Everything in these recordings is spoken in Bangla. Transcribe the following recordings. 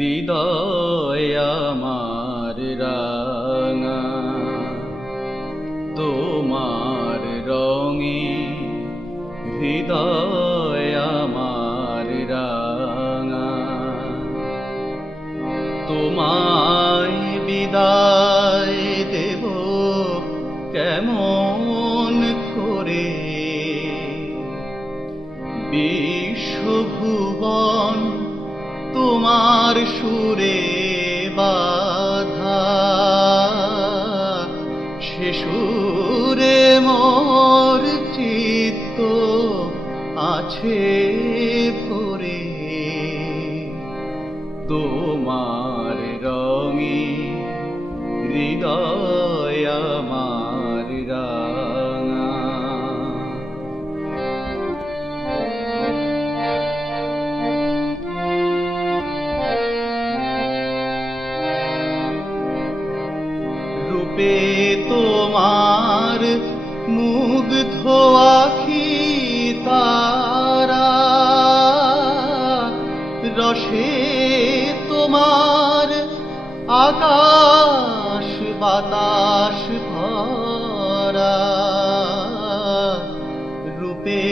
হৃদয় আমার রাঙা তোমার রঙে, হৃদয় আমার রাঙা। তোমায় বিদায় দেব কেমন করে, বিশ্বভুবন তোমার সুরে বাধা, সে সুরে মোর চিত্ত আছে ভরে। তোমার রঙে হৃদয় আমার রাঙা। রূপে তোমার মুগ্ধ আখি তারা, রসে তোমার আকাশ বাতাস ভরা। রূপে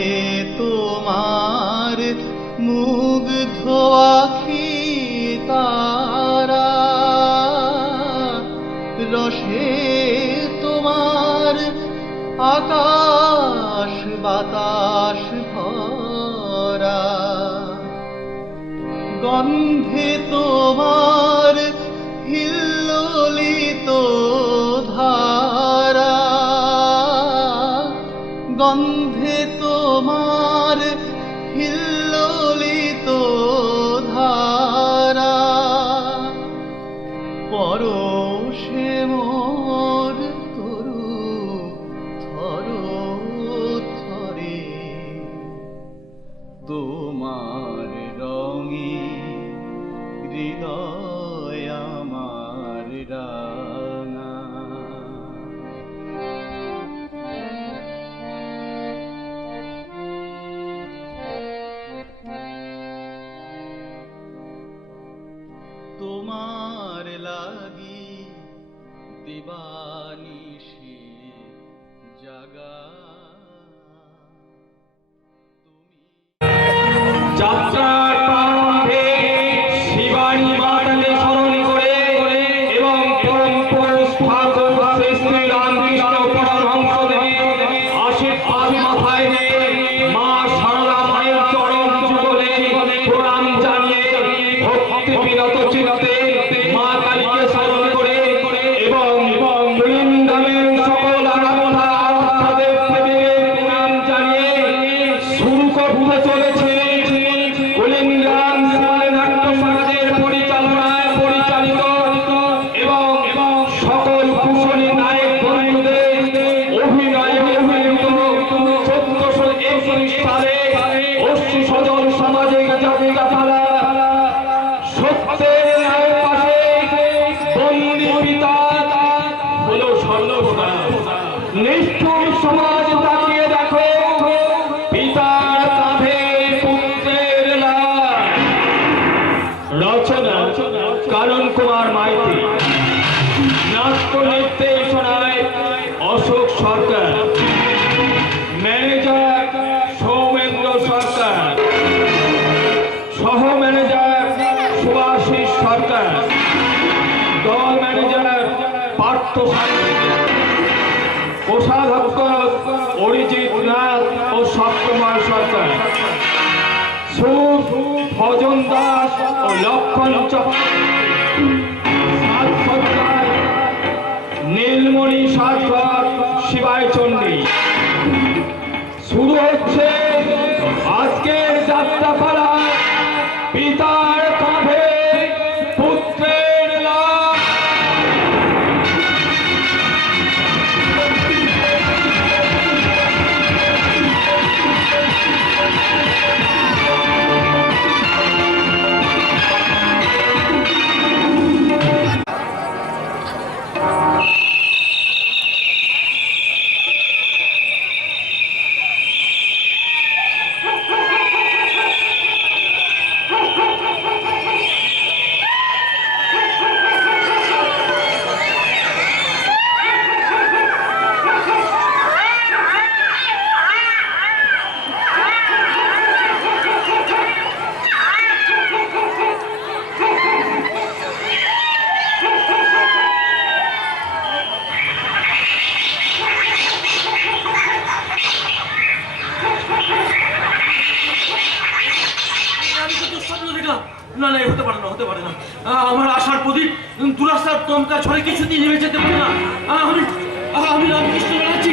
তোমার মুগ্ধ আখি তারা, রসে তোমার আকাশ বাতাস ভরা। গন্ধে তোমার হিল্লোলিত ধারা, গন্ধে তোমার হিল্লোলিত ধারা। পরশে মোর তরু থর থরে, তোমার রঙে হৃদয় আমার রাঙা। তোমার লাগি দিবানিশি জাগা। যাত্রার প্রারম্ভে শিবানী মাতাকে স্মরণ করে এবং পরম পুরুষ ঠাকুর শ্রী রামকৃষ্ণ পরমহংসদেবের আশীর্বাদ মাথায় নিয়ে মা সারদা মায়ের চরণ যুগলে প্রণাম জানিয়ে ভক্তি বিনত চিত্তে মা কালীকে স্মরণ করে এবং বৃন্দাবনের সকল আরাধনা আরাধ্যাদের দেবীদের প্রণাম জানিয়ে শুরু করতে চলেছে পরিচালনায় পরিচালিত এবং সকল কুশলী নায়ক বন্ধুদের অভিনয়ে অভিনীত 1421 সালে অশ্রী সজল সামাজিক যাত্রা সত্যের ন্যায়ের পাশে বন্দী পিতা হলো সর্বদা। নিষ্ঠুর সমাজ তাকিয়ে দেখো, পিতার কাঁধে পুত্রের লাশ। রচনা কানন কুমার মাইতি, নাট্য নির্দেশনায় অশোক সরকার, ম্যানেজার সৌমেন্দ্র সরকার, সহ ম্যানেজার সুভাষিস সরকার, দল ম্যানেজার পার্থ সান্যাল, কোষাধ্যক্ষ অরিজিৎ নাথ ও সপ্তমার সরকার, সুর ভজন দাস ও লক্ষণ চক্রবর্তী, নীলমণি সাজঘর শিবায় চণ্ডী। শুরু হচ্ছে আজকের যাত্রাপালা। পিতার কাঁধে পুত্রের লাশ। না না, হতে পারে না, হতে পারে না। আমার আশার প্রদীপ দুরাস্তার দমকা ছড়ে কিছুতেই নেমে যেতে পারে না। আমি রামকৃষ্ণ আছি,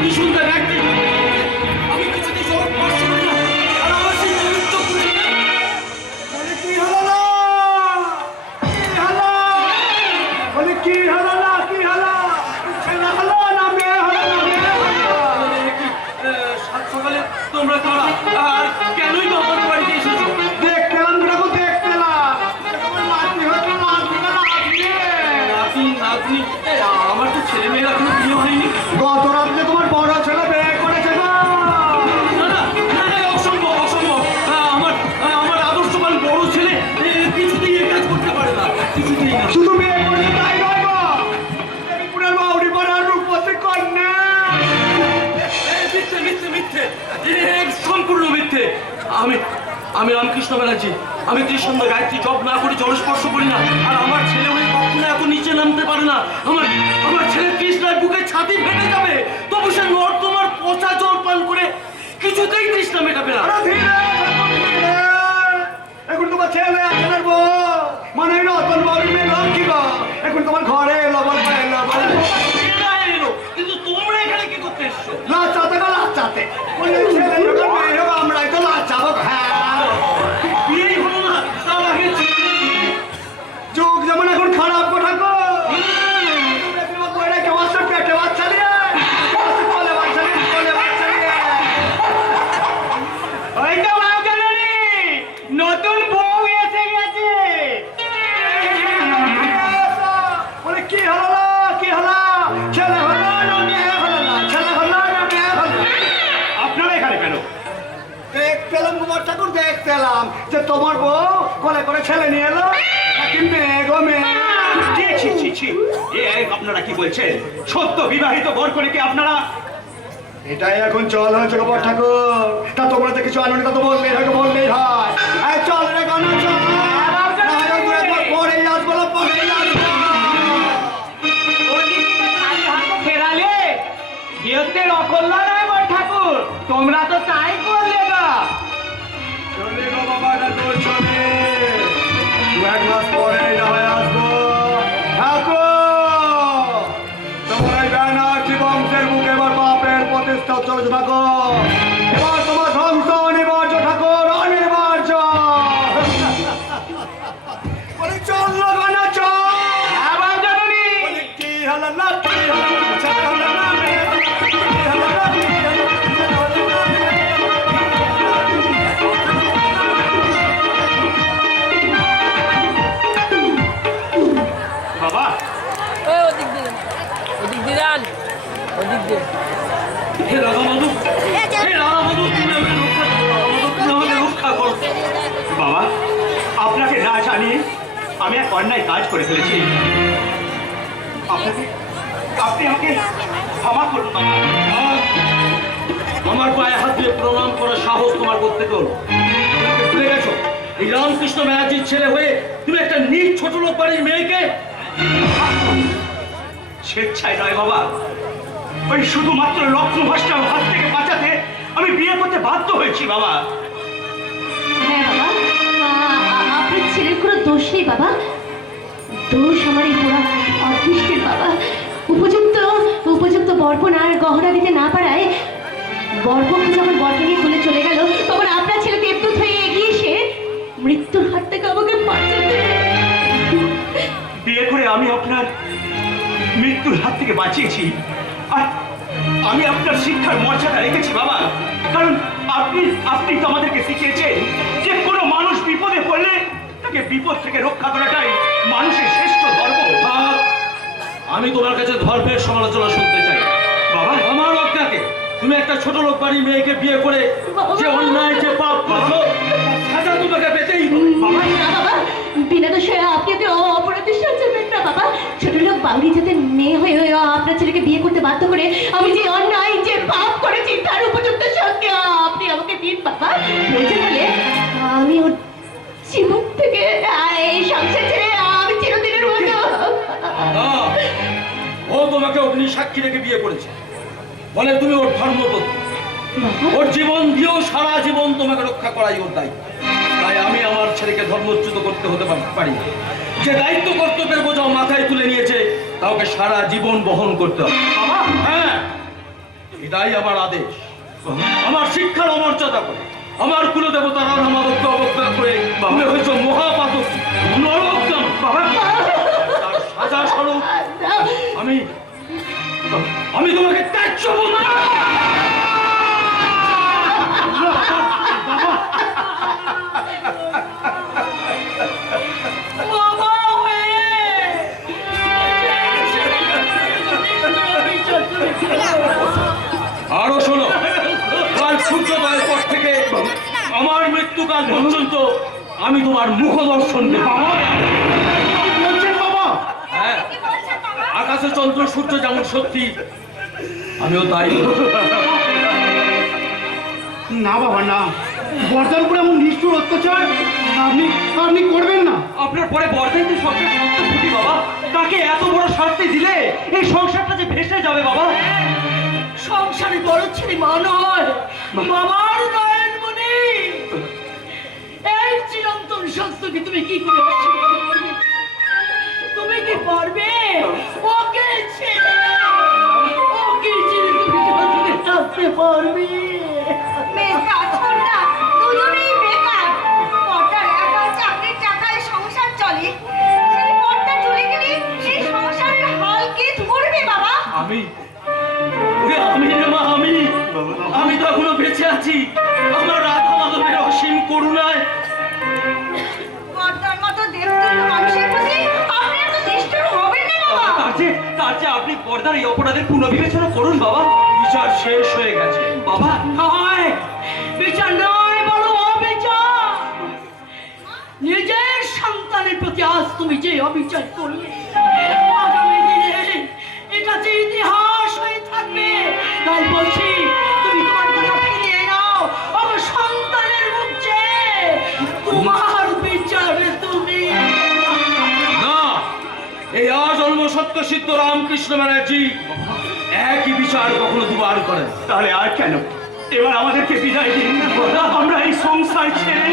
কি সুন্দর একদিন আমি কিছুতেই সব কষ্ট করি না। আর আমার সেই পবিত্র কি হলো না? কি হলো? বলে কি হলো না? কি হলো? ছেলে হলো না মেয়ে হলো না? মেয়ে হলো? সাত সকালে তোমরা কারা আর কেনই বা আমার বাড়িতে এসেছো? দেখতে এলাম দেখো, দেখতে এলাম। তোমার নাতনি হয়তো, নাতনি না নাতনি। নাতি নাতনি আমার তো ছেলে মেয়েরা এখনো বিয়ে হয়নি। গত রাত্রে তোমার বড় ছেলে বিয়ে করেছে গো। না না না না, অসম্ভব অসম্ভব। আমার আদর্শবান বড় ছেলে কিছুতেই এই কাজ করতে পারে না, কিছুতেই না। শুধু বিয়ে করেছে তাই নয় গো, দেবীপুরের বাউরি পাড়ার রূপবতী কন্যা। মিথ্যে মিথ্যে মিথ্যে, সম্পূর্ণ মিথ্যে। আমি রামকৃষ্ণ ব্যানার্জি, আমি ত্রিসন্ধ্যা গায়ত্রী জপ না করে জলস্পর্শ করি না। আর আমার ছেলে হয়ে কখনো এত নিচে নামতে পারে না। আমার ছেলে তৃষ্ণার বুকে ছাতি ফেটে যাবে, তবু সে নর্দমার পচা জল পান করে কিছুতেই তৃষ্ণা মেটাবে না। আরে ধীরে, ধীরে। এখন তোমার ছেলে আপনার বউ মানে নতুন বাউরি মেয়ে লক্ষ্মী গো। এখন তোমার ঘরে এলো, বলবো এলো, বলবো ছেলেরা এলো, কিন্তু তোমরা এখানে কি করতে এসছো? লাচাতে গো, লাচাতে। বলে ছেলে হোক আর মেয়ে হোক, আমরাই তো লাচাবো। হ্যাঁ, বিয়েই হলো না, তার আগে যুগ যেমন এখন খারাপ গো ঠাকুর। পেটে বাচ্চা নিয়ে, কোলে বাচ্চা নিয়ে, কোলে বাচ্চা নিয়ে। ওই তো বাউজানি, নতুন বউ এসে গেছে। বলে কি হলো না? কি হলো? ছেলে হলো না মেয়ে হলো না? ছেলে হলো না মেয়ে হলো? আপনারা এখানে কেন? দেখতে এলাম কুমার ঠাকুর, দেখতে এলাম যে তোমার বউ কোলে করে ছেলে নিয়ে এলো, নাকি মেয়ে গো মেয়ে। ছি ছি ছি, আপনারা কি বলছেন? সদ্য বিবাহিত বর করে কি আপনারা? এটাই এখন চল হয়েছে কুমার ঠাকুর। তা তোমরা তো কিছু আনুনি, তা তো বললেই হয়, বললেই হয়। এই চল রে গান চল। নাহলে দু একবার পরেই আসবো না, পরেই আসবো। ফেরালে বিয়ের অকল্যাণ হয় বর ঠাকুর, তোমরা তো তাই করলে না। চলে গো বাবা ঠাকুর, চলে। দু এক মাস পরেই না হয় আসবো। ঠাকুর, তোমার এই ব্যানার্জি বংশের বুকে এবার পাপের প্রতিষ্ঠা চলতে থাকো। এবার তোমার ধ্বংস অনিবার্য ঠাকুর, অনিবার্য। বলে চল লাগানো চল। আবার জননী বলে কি হলো না? কি হলো না? ছেলে হলো না মেয়ে হলো না? কি হলো না? কি হলো না? ছেলে হলো না মেয়ে হলো না? বাবা, ওদিক দিয়ে যান, ওদিক দিয়ে। হে রাধা মাধব, হে রাধা মাধব, তুমি আমাকে রক্ষা করো, রাধা মাধব, তুমি আমাকে রক্ষা করো। বাবা, আপনাকে না জানিয়ে আমি এক অন্যায় কাজ করে ফেলেছি। আপনি আমাকে ক্ষমা করুন বাবা। আমার পায়ে হাত দিয়ে প্রণাম করার সাহস তোমার করতে হলো? ভুলে গেছো এই রামকৃষ্ণ ব্যানার্জির ছেলে হয়ে তুমি একটা নিজ ছোট লোক বাড়ির মেয়েকে? স্বেচ্ছায় নয় বাবা, ওই শুধুমাত্র লক্ষ্ণভাসটার হাত থেকে বাঁচাতে আমি বিয়ে করতে বাধ্য হয়েছি বাবা। হ্যাঁ বাবা, আপনার ছেলের কোনো দোষ নেই বাবা। দোষ আমার এই পুরা অদৃষ্টের বাবা। উপযুক্ত বর্পণ আর গহনা দিতে না পারায় বরপক্ষ যখন বরকে নিয়ে তুলে চলে গেল, তখন আপনার ছেলে দেবদূত হয়ে এগিয়ে এসে মৃত্যুর হাত থেকে আমাকে বাঁচাতে। বিয়ে করে আমি আপনার মৃত্যুর হাত থেকে বাঁচিয়েছি, আর আমি আপনার শিক্ষার মর্যাদা রেখেছি বাবা। কারণ আপনি তো আমাদেরকে শিখিয়েছেন যে কোনো মানুষ বিপদে পড়লে তাকে বিপদ থেকে রক্ষা করাটাই মানুষের শ্রেষ্ঠ ধর্ম। আমি তোমার কাছে ধর্মের সমালোচনা শুনতে চাই বাবা। আমার রক্ষাকে তুমি একটা ছোট লোক বাড়ির মেয়েকে বিয়ে করে যে অন্যায় যে পাপ করছো, সাজা তোমাকে পেতেই হবে। বাবা, না বাবা, বিনা দোষে আপনি তো অপরাধের সাজা পেন না বাবা। ছোট লোক বাউরি যাতে মেয়ে হয়ে আপনার ছেলেকে বিয়ে করতে বাধ্য করে আমি যে অন্যায় যে পাপ করেছি তার উপযুক্ত সঙ্গে আপনি আমাকে দিন বাবা। প্রয়োজন হলে আমি ওর জীবন থেকে এই সংসার ছেড়ে আমি চিরদিনের মতো। ও তোমাকে অগ্নি সাক্ষী রেখে বিয়ে করেছে বলে তুমি ওর ধর্মপত্নী। ওর জীবন দিয়েও সারা জীবন তোমাকে রক্ষা করাই ওর দায়িত্ব। তাই তাই আমি আমার ছেলেকে ধর্মচ্যুত করতে হতে পারি না। যে দায়িত্ব কর্তব্যের বোঝাও মাথায় তুলে নিয়েছে তাকে সারা জীবন বহন করতে হবে। হ্যাঁ, এটাই আমার আদেশ। আমার শিক্ষার অমর্যাদা করে, আমার কুলদেবতা রাধা মাধবকে অবজ্ঞা করে তুমি হয়েছ মহাপাতক, নরকদান। তার সাজা স্বরূপ আমি তোমাকে ত্যায্য বলবো না। আরো শোনো, কাল সূর্যোদয়ের পর থেকে আমার মৃত্যুকাল পর্যন্ত আমি তোমার মুখ দর্শন দেব। হ্যাঁ, আকাশে চন্দ্র সূর্য যেমন সত্যি, আমিও তাই। না বাবা না, বর্দার উপরে এমন নিষ্ঠুর অত্যাচার আপনি করবেন না। আপনার পরে বর্দাই তো সংসার সত্য ফুটি বাবা, তাকে এত বড় শাস্তি দিলে এই সংসারটা যে ভেসে যাবে বাবা। সংসারে বড় ছেলে মা নয়, মামার নয়নমণি। এই চিরন্তন সত্যকে তুমি কি করে অস্বীকার করবে? তুমি কি পারবে? ওকে ছেড়ে তুমি যতদিন থাকতে পারবে? দুজনেই বেকার। পর্দার একা চাকরির টাকায় সংসার চলে, সেই পর্দা চলে গেলে সেই সংসারের হাল কে ধরবে বাবা? আমি রে মা, আমি তো এখনো বেঁচে আছি। আমার রাধা মাধবের অসীম করুণায়। পর্দার মতো দেবতুল্য মানুষের প্রতি আপনি এত নিষ্ঠুর হবেন না বাবা। তার চেয়ে আপনি পর্দার এই অপরাধের পুনর্বিবেচনা করুন বাবা। বিচার শেষ হয়ে গেছে বাবা। নয়, বিচার নয়, বলো অবিচার। নিজের সন্তানের প্রতি আজ তুমি যে অবিচার করলে, আগামী দিনে এটা যে ইতিহাস হয়ে থাকবে। তাই বলছি, তুমি তোমার কথা ফিরিয়ে নাও। আমার সন্তানের মুখ চেয়ে তোমার বিচারে তুমি না। এই আজন্ম সত্য সিদ্ধ রামকৃষ্ণ ব্যানার্জি একই বিচার কখনো দুবার করেন। তাহলে আর কেন? এবার আমাদেরকে বিদায় দিন। আমরা এই সংসার ছেড়ে,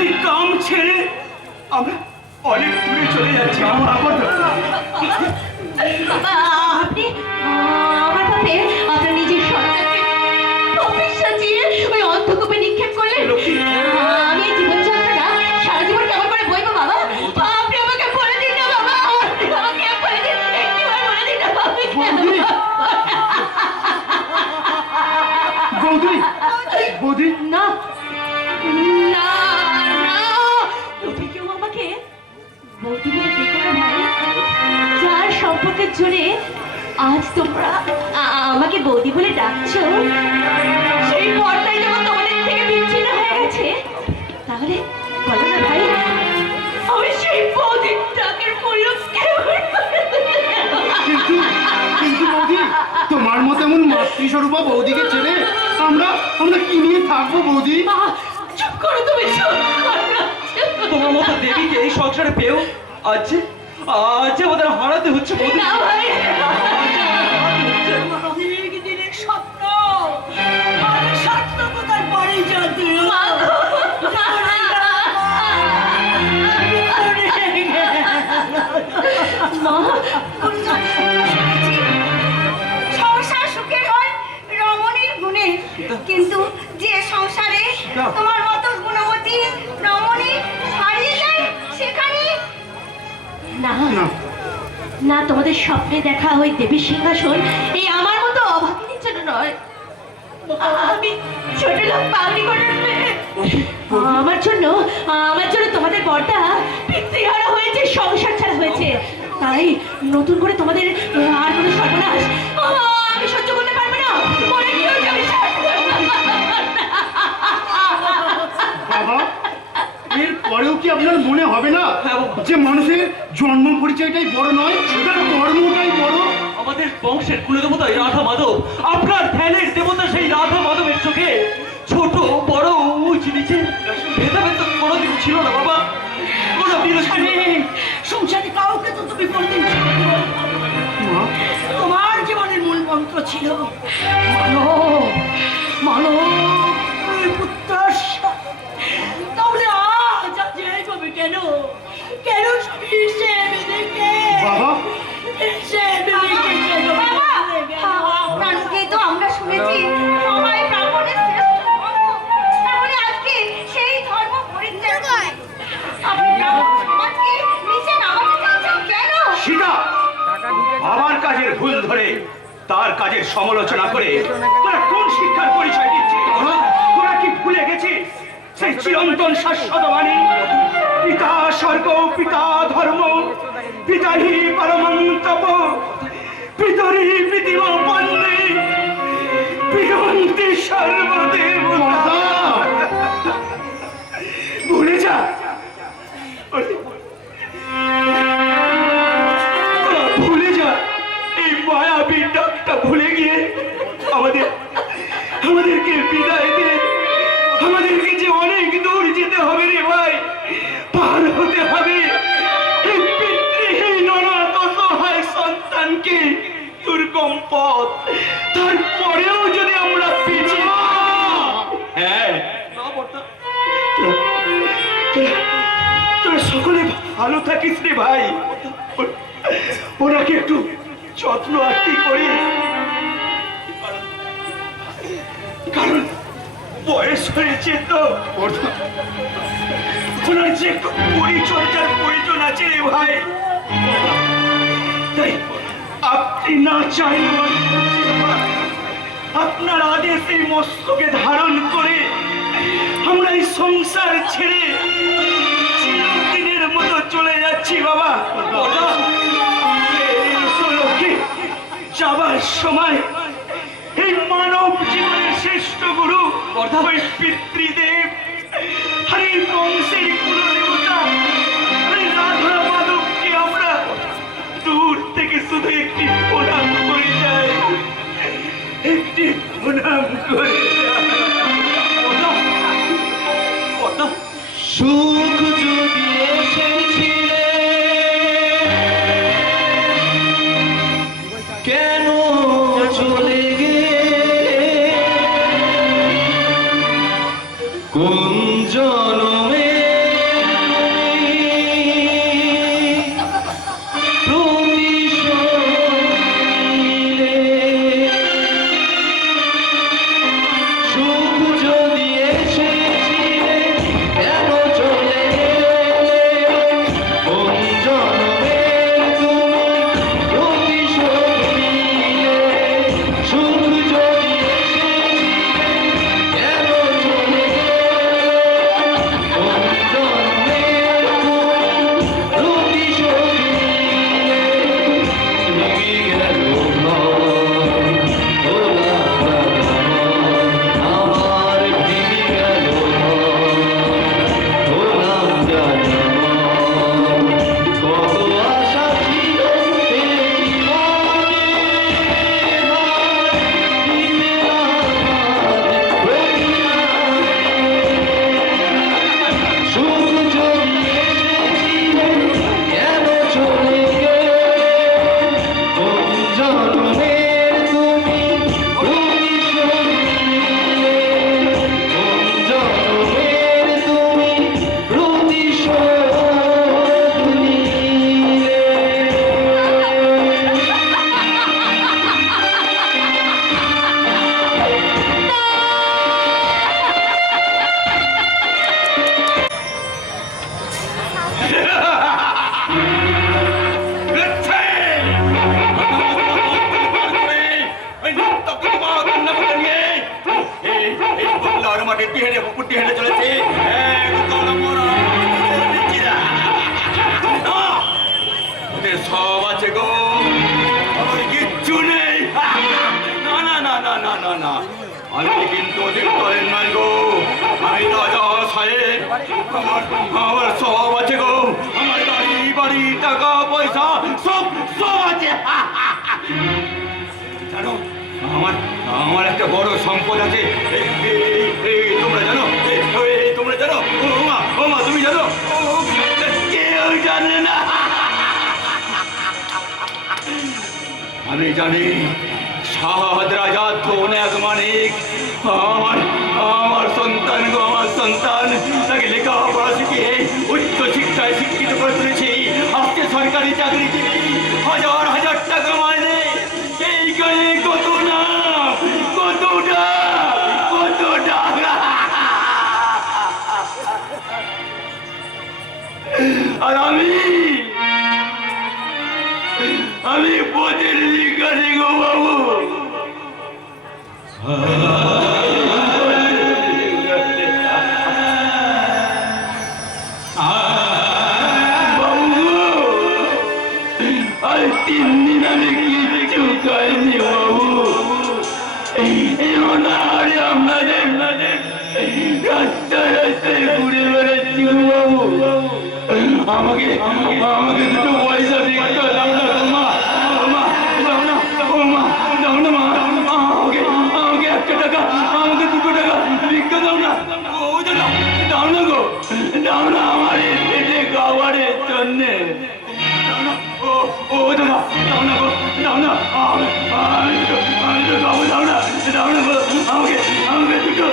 এই কাম ছেড়ে আমরা অনেক দূরে চলে যাচ্ছি। বাবা, আপনি আমার পাপে আপনার নিজের সন্তানকে পাপের সাজিয়ে ওই অন্ধকূপে নিক্ষেপ করলেন। আমি এই জীবনযাত্রাটা সারা জীবন কেমন করে বইবো বাবা? আপনি আমাকে বলে দিন না বাবা, আমাকে বলে দিন, একটিবার বলে দিন না বাবা। বৌদি না না না, যদি কেউ আমাকে বৌদি বলে ডেকো না ভাই, যার সম্পর্কের জোরে আজ তোমরা আমাকে বৌদি বলে ডাকছো, সেই পর্দায় যখন তোমাদের থেকে বিচ্ছিন্ন হয়ে গেছে, তাহলে বলো না ভাই, আমি সেই বৌদির ডাকের মূল্য কিন্তু বৌদি, তোমার মতো এমন মাতৃস্বরূপা বৌদিকে ছেড়ে আমরা কি নিয়ে থাকবো বৌদি? চুপ করো তুমি, চুপ করো। তোমার মতো দেবীকে এই সংসারে পেয়েও আজ আমাদের হারাতে হচ্ছে বৌদি। না ভাই, অনেক দিনের স্বপ্ন, আর সার্থকতার পরে যাতে সংসার সুখের হয় রমণীর গুণে, কিন্তু যে সংসারে তোমার মতো গুণবতী রমণী হারিয়ে যায়, সেখানে না না, তোমাদের স্বপ্নে দেখা ওই দেবী সিংহাসন এই আমার মতো অভাগিনীর জন্য নয়। আমি ছোট লোক পাগড়ি করার মেয়ে। আমার জন্য তোমাদের বড়টা পিতৃহারা হয়েছে, সংসার ছাড়া হয়েছে। তাই নতুন করে তোমাদের আর কোনো সর্বনাশ আমি সহ্য করতে পারবো না। মরে গিয়েও আমি বাবা, এর পরেও কি আপনার মনে হবে না যে মানুষের জন্ম পরিচয়টাই বড় নয়, তার কর্মটাই বড়? আমাদের বংশের কুলদেবতা রাধা মাধব, আপনার ধ্যানের দেবতা সেই রাধা মাধবের চোখে ছোট বড় উঁচ নিচে ভেদাভেদ তো কোনোদিন ছিল না বাবা। সংসারে কাউকে তো তুমি কোনদিন তোমার জীবনের মূল মন্ত্র ছিল মানব পুত্র। তাহলে তার কাজের সমালোচনা করে তোরা কোন শিক্ষার পরিচয় দিচ্ছিস? তোরা কি ভুলে গেছিস সেই চিরন্তন শাশ্বত বাণী, পিতা স্বর্গ পিতা ধর্ম পিতা হি পরমং তপ পিতরি পিতিমা পন্নে পিয়ন্তি সর্বদেবতা। ভুলে যা, ভুলে যা এই মায়াবী ডাকটা, ভুলে গিয়ে আমাদেরকে বিদায় দে। আমাদেরকে যে অনেক দূর যেতে হবে রে ভাই, পার হতে হবে এই পিতৃহীন অনাথ অসহায় সন্তানকে দুর্গম পথ। তারপরেও যদি আমরা পিছিয়ে, হ্যাঁ তোরা সকলে ভালো থাকিস রে ভাই। ওনাকে একটু যত্ন আত্মি করি, কারণ বয়স হয়েছে তো, ওনার যে একটু পরিচর্যার প্রয়োজন আছে রে ভাই। তাই আপনি না চাইলেও আপনার আদেশ এই মস্তকে ধারণ করে আমরা এই সংসার ছেড়ে চিরদিনের মতো চলে যাচ্ছি বাবা। যাবার সময় এই মানব জীবনের শ্রেষ্ঠ গুরু ওই পিতৃদেব, হরি বংশের কুলদেবতা ওই রাধা মাধবকে আমরা দূর থেকে শুধু একটি প্রণাম করে যাই, একটি প্রণাম করে সুখ যদি এসেছিলে কেন চলে গেলে, কোন জনমে সব আছে গো, কিচ্ছু নেই। না না না না না না, আমি কিন্তু ওদের দলের নয় গো, আমি রাজা সাহেব। আমার সব আছে গো, আমার গাড়ি বাড়ি টাকা পয়সা সব সব আছে। জানো আমার একটা বড় সম্পদ আছে, তোমরা জানো? তোমরা জানো? ও মা তুমি জানো? কেউ জানে না। আমি জানি সাত রাজা ধন এক মানিক আমার সন্তান গো, আমার সন্তান তাকে লেখাপড়া শিখিয়ে উচ্চ শিক্ষায় শিক্ষিত করে তুলেছি। আজকে সরকারি চাকরিজীবী, হাজার হাজার টাকা মাইনে। এইখানে কত না কত টাকা। আর আমি আমি পথের ভিখারি গো বাবু। আর 3 দিন আমি কিচ্ছু খাইনি বাবু। আরে আপনাদের রাস্তায় রাস্তায় ঘুরে বেড়াচ্ছি গো বাবু। আমাকে দুটো পয়সা ভিক্ষা দাও না গো মা। দাও না ও মা, দাও না মা। আমাকে 1 টাকা, আমাকে 2 টাকা ভিক্ষা দাও না। ও দাদা, দাও না গো, দাও না আমার এই পেটে খাবারের জন্যে। ও দাদা, দাও না গো, দাও না। আমি তো খাবো, দাও না গো, আমাকে দুটো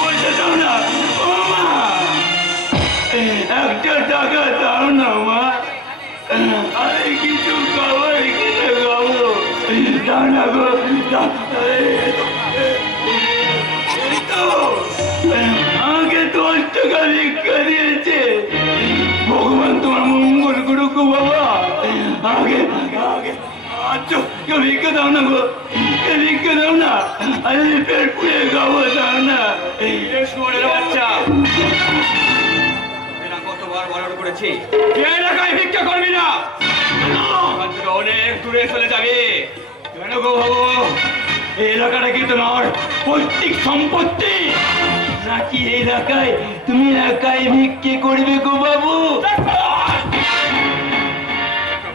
পয়সা দাও না। ও মা, 1 টাকা দাও না মা। আমি কিছু খাবার কিনে খাবো, দাও না গো। আমাকে 10 টাকা ভিক্ষা দিয়েছে। ভগবান তোমার মঙ্গল করুক গো বাবা। আমাকে আচ্ছা ভিক্ষা দাও না গো, ভিক্ষা দাও না। আমি পেট পুড়ে খাবো, দাও না। শুয়োরের বাচ্চা, কতবার বারণ করেছি এই এলাকায় ভিক্ষা করবি না, অনেক দূরে চলে যাবে। কেন গো বাবু, এই এলাকাটা কি তোমার পৈতৃক সম্পত্তি নাকি এই এলাকায় তুমি একাই ভিক্ষে করবে গো বাবু?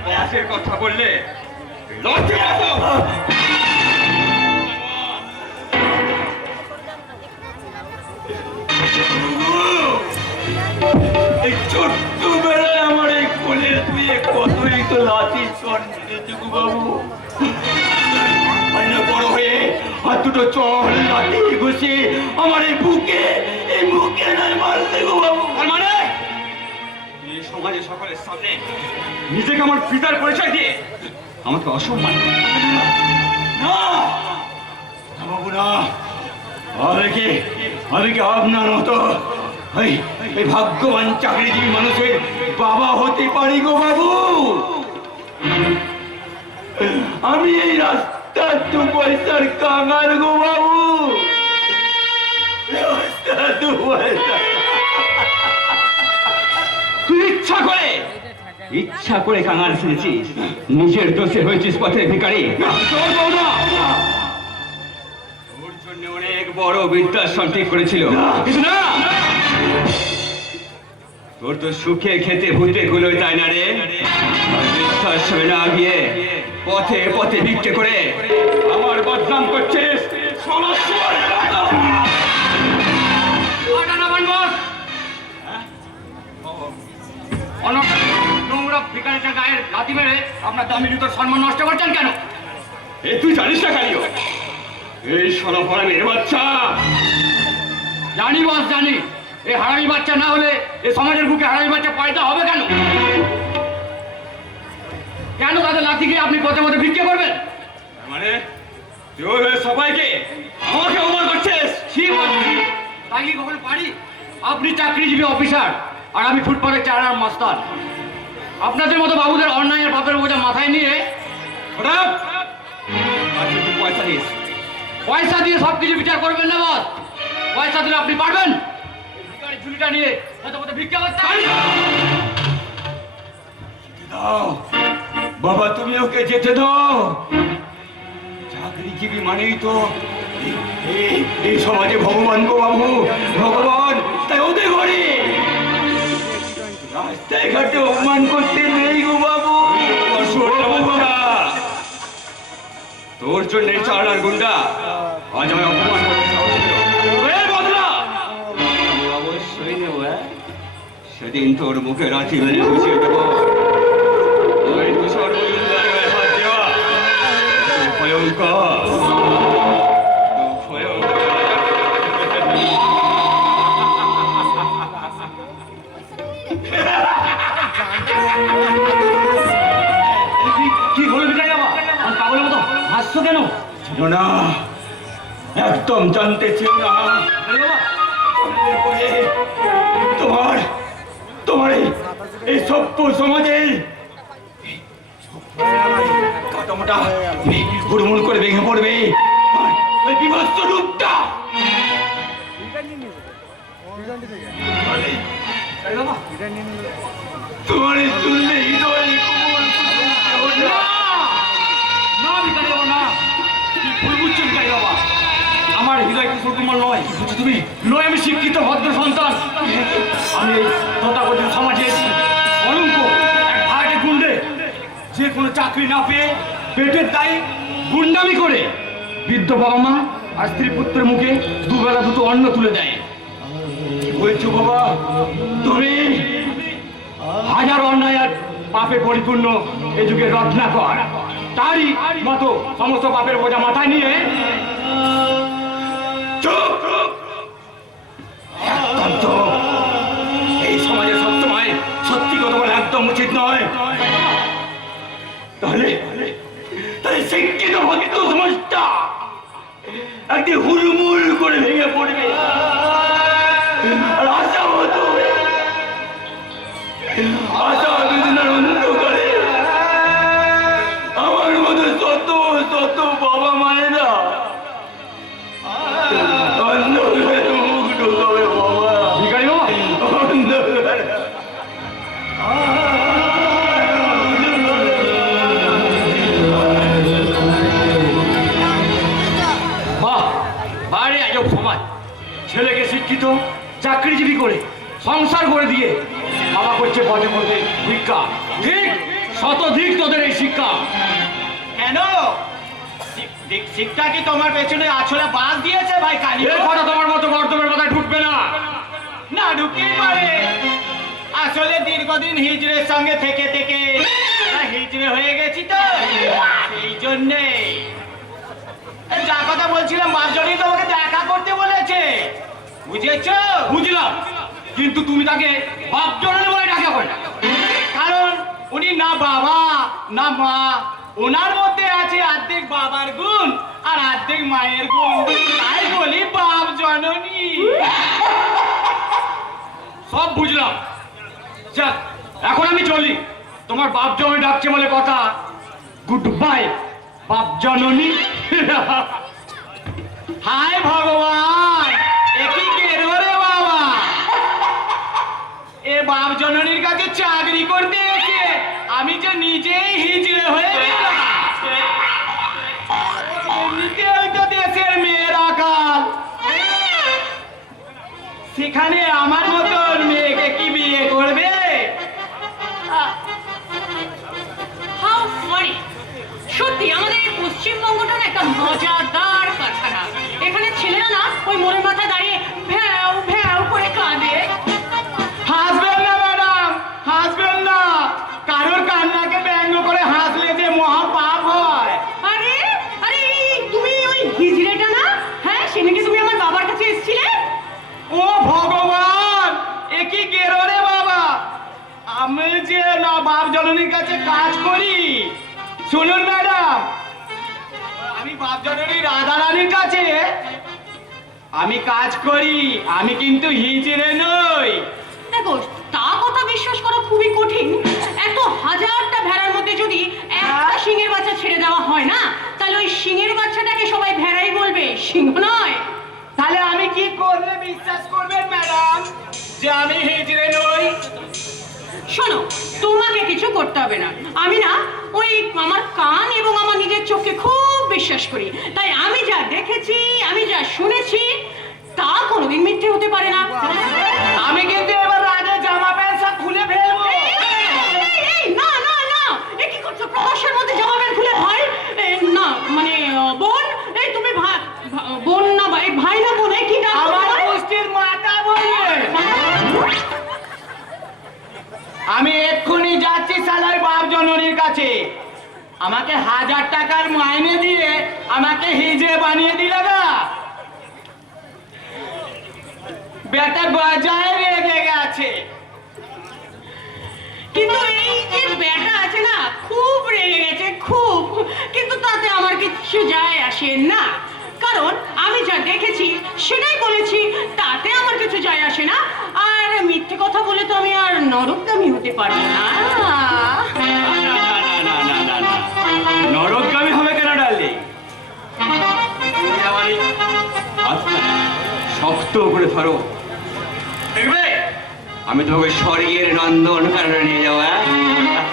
বয়সের কথা বললে লজ্জা আসো। এই ছোট্ট বেলায় আমার এই কোলের ধুয়ে কতই তো লাঠি চট দিয়েছে গো বাবু। বড় হয়ে আর দুটো চল লাঠি ঘুষি আমার এই মুখে নয় মারতে গো বাবু। আর মানে এই সমাজে সকলের সামনে নিজেকে আমার পিতার পরিচয় দিয়ে আমাকে অসম্মান না বাবু না। আমি কি আপনার মতো এই ভাগ্যবান চাকরিজীবী মানুষের বাবা হতে পারি গো বাবু? আমি এই রাস্তার 2 পয়সার কাঙাল গো বাবু। তুই ইচ্ছা করে কাঙাল শুনেছিস, নিজের দোষে হয়েছিস পথের ভিখারি। তোর জন্য অনেক বড় বৃদ্ধাশ্রম ঠিক করেছিল, কিছু না। তোর তো সুখে খেতে ভূতে গুলোই তাই না রে। বৃদ্ধাশ্রমে না গিয়ে পথে পথে ভিক্ষে করে আমার বদনাম করছিস। নোংরা ভিখারিটার গায়ের লাথি মেরে আপনার দামি জুতোর সম্মান নষ্ট করছেন কেন? তুই জানিস না কালিও এই সোনাফড়া মেয়ের বাচ্চা? জানি বস, জানি। এই হারামি বাচ্চা না হলে এই সমাজের বুকে হারামি বাচ্চা পয়দা হবে কেন? কেন তাদের লাথি গিয়ে আপনি পথে পথে ভিক্ষা করবেন? মানে সবাইকে আমাকে অপমান করছিস? তাই কি কখনো পারি? আপনি চাকরিজীবী অফিসার আর আমি ফুটপাতের চালার মাস্টার। আপনাদের মতো বাবুদের অন্যায়ের পাপের বোঝা মাথায় নিয়ে পয়সা দিয়ে সবকিছু বিচার করবেন না বস। পয়সা দিলে আপনি পারবেন ঝুলিটা নিয়ে ভিক্ষা করতে। বাবা তুমি ওকে যেতে দাও। চাকরিজীবী মানেই তো এই সমাজে ভগবান গো বাবু, ভগবান। তাই ওদের ঘরে রাস্তায় ঘাটে অপমান করতে নেই গো বাবু। তোর জন্য চালার গুন্ডা আজ আমি অপমান করতে অবশ্যই নেব। সেদিন তোর মুখে রাখি মেরে বুঝিয়ে দেবো। কি হলো বিকাই বাবা, আর পাগলের মতো হাসছো কেন? না একদম জানতে ছিল না তোমার এই সভ্য সমাজে পতাকাটা হুড়মুড় করে ভেঙে পড়বে। আর ওই বিভৎস রূপটা তোমার শুনলে হৃদয় কোমল না, না ভিখারি বাবা, না, কি ভুল বুঝছো ভিখারি বাবা? আমার হৃদয় কিছু কোমল নয়। কি বলছো তুমি? নয়, আমি শিক্ষিত ভদ্র সন্তান। আমি এই তথাকথিত সমাজে কলঙ্ক, এক ভাড়াটে গুন্ডে, যে কোনো চাকরি না পেয়ে পেটের দায়ে গুন্ডামি করে বৃদ্ধ বাবা মা আর স্ত্রী পুত্রের মুখে দুবেলা দুটো অন্ন তুলে দেয়। কি বলছো বাবা তুমি? হাজার অন্যায় আর পাপে পরিপূর্ণ এ যুগের রত্নাকর, তারই মতো সমস্ত পাপের বোঝা মাথায় নিয়ে চুপ! একদম চুপ! এই সমাজে সবসময় সত্যি কথা বলা একদম উচিত নয়। তাহলে তাহলে শিক্ষিত ভক্ত সমাজটা একদিন হুড়মুড় করে ভেঙে পড়বে। আর আশা হতো অন্ধকারে আমার মতো শত শত বাবা মায়েরা অন্ধকারে মুখ ঢোকাবে বাবা। ভিখারি বাবা, অন্ধকারে। বাহ, বাইরে আজব সমাজ। ছেলেকে শিক্ষিত চাকরিজীবী করে সংসার করে দিয়ে বাবা করছে পদে পদে ভিক্ষা। ঠিক শতধিক তোদের এই শিক্ষা। কেন শিক্ষা কি তোমার পেছনে আছলে বাস দিয়েছে ভাই কালী? এই কথা তোমার মতো বর্তমের কথায় ঢুকবে না। না ঢুকতেই পারে। আসলে দীর্ঘদিন হিজড়ের সঙ্গে থেকে থেকে হিজড়ে হয়ে গেছি তো, সেই জন্যে যা কথা বলছিলাম মার্জনী তোমাকে দেখা করতে বলেছে, বুঝেছো? বুঝলাম, কিন্তু তুমি তাকে বাপ জননী বলে ডাকা হয় না। কারণ উনি না বাবা না মা, ওনার মধ্যে আছে অর্ধেক বাবার গুণ আর অর্ধেক মায়ের গুণ, তাই বলি বাপ জননী। সব বুঝলাম। যাক, এখন আমি চলি। তোমার বাপ জননী ডাকছে বলে কথা। গুড বাই বাপ জননী। হায় ভগবান, একই কেরো রে বাবা, এ বাপ জননীর কাছে চাকরি করতে এসে আমি যে নিজেই হিজড়ে হয়ে গেলাম। এমনিতেই তো দেশের মেয়ের আকাল, সেখানে আমার মতন মেয়েকে কি বিয়ে করবে? How funny! সত্যি আমাদের এই পশ্চিমবঙ্গটা না একটা মজাদার কারখানা। এখানে ছেলেরা না ওই মোড়ের মাথায় দাঁড়িয়ে ভ্যাও ভ্যাও করে কাঁদে। হাসবেন না ম্যাডাম, হাসবেন না। কারোর কান্নাকে ব্যঙ্গ করে হাসলে যে মহা পাপ হয়। আরে আরে তুমি ওই হিজড়েটা না? হ্যাঁ, সেদিকে তুমি আমার বাবার কাছে এসেছিলে। ও ভগবান, এ কি গেরো রে বাবা, আমি যে না বাপ জননীর কাছে কাজ করি। শুনুন ম্যাডাম, আমি বাপ জননী রাধা রানীর কাছে আমি কাজ করি, আমি কিন্তু হিজড়ে নই। দেখো, তা কথা বিশ্বাস করা খুবই কঠিন। এত হাজারটা ভেড়ার মধ্যে যদি একটা সিংহের বাচ্চা ছেড়ে দেওয়া হয় না, তাহলে ওই সিংহের বাচ্চাটাকে সবাই ভেড়াই বলবে, সিংহ নয়। তাহলে আমি কি করলে বিশ্বাস করবেন ম্যাডাম যে আমি হিজড়ে নই? শোনো, তোমাকে কিছু করতে হবে না। আমি না ওই আমার কান এবং আমার নিজের চোখকে খুব বিশ্বাস করি, তাই আমি যা দেখেছি, আমি যা শুনেছি, তা কোনোদিন মিথ্যে হতে পারে না। আমি কিন্তু এবার রাজের জামা প্যান্ট সব খুলে ফেলবো। এই, না না না, এ কি করছো? প্রকাশের মধ্যে জামা প্যান্ট খুলে ভাই? না মানে বোন, এই তুমি বোন না ভাই, ভাই না বোন, কি ডাকো আমার তোমায়? গোষ্ঠীর মাতা বলবে। আমি এক্ষুনি যাচ্ছি সালাই বাপ জননীর কাছে। আমাকে 1000 টাকার মাইনে দিয়ে আমাকে হিজড়ে বানিয়ে দিলে না, বেটা বাজায় রেগে গেছে। কিন্তু এই যে ব্যাটা আছে না, খুব রেগে গেছে, খুব। কিন্তু তাতে আমার কিছু যায় আসে না, কারণ আমি যা দেখেছি সেটাই বলেছি, তাতে আমার কিছু যায় আসে না। আর মিথ্যে কথা বলে তো আমি আর নরকগামী হতে পারবো না। নরকগামী শক্ত করে ধরো, দেখবে আমি তোমাকে স্বর্গের নন্দন কারণে নিয়ে যাওয়া।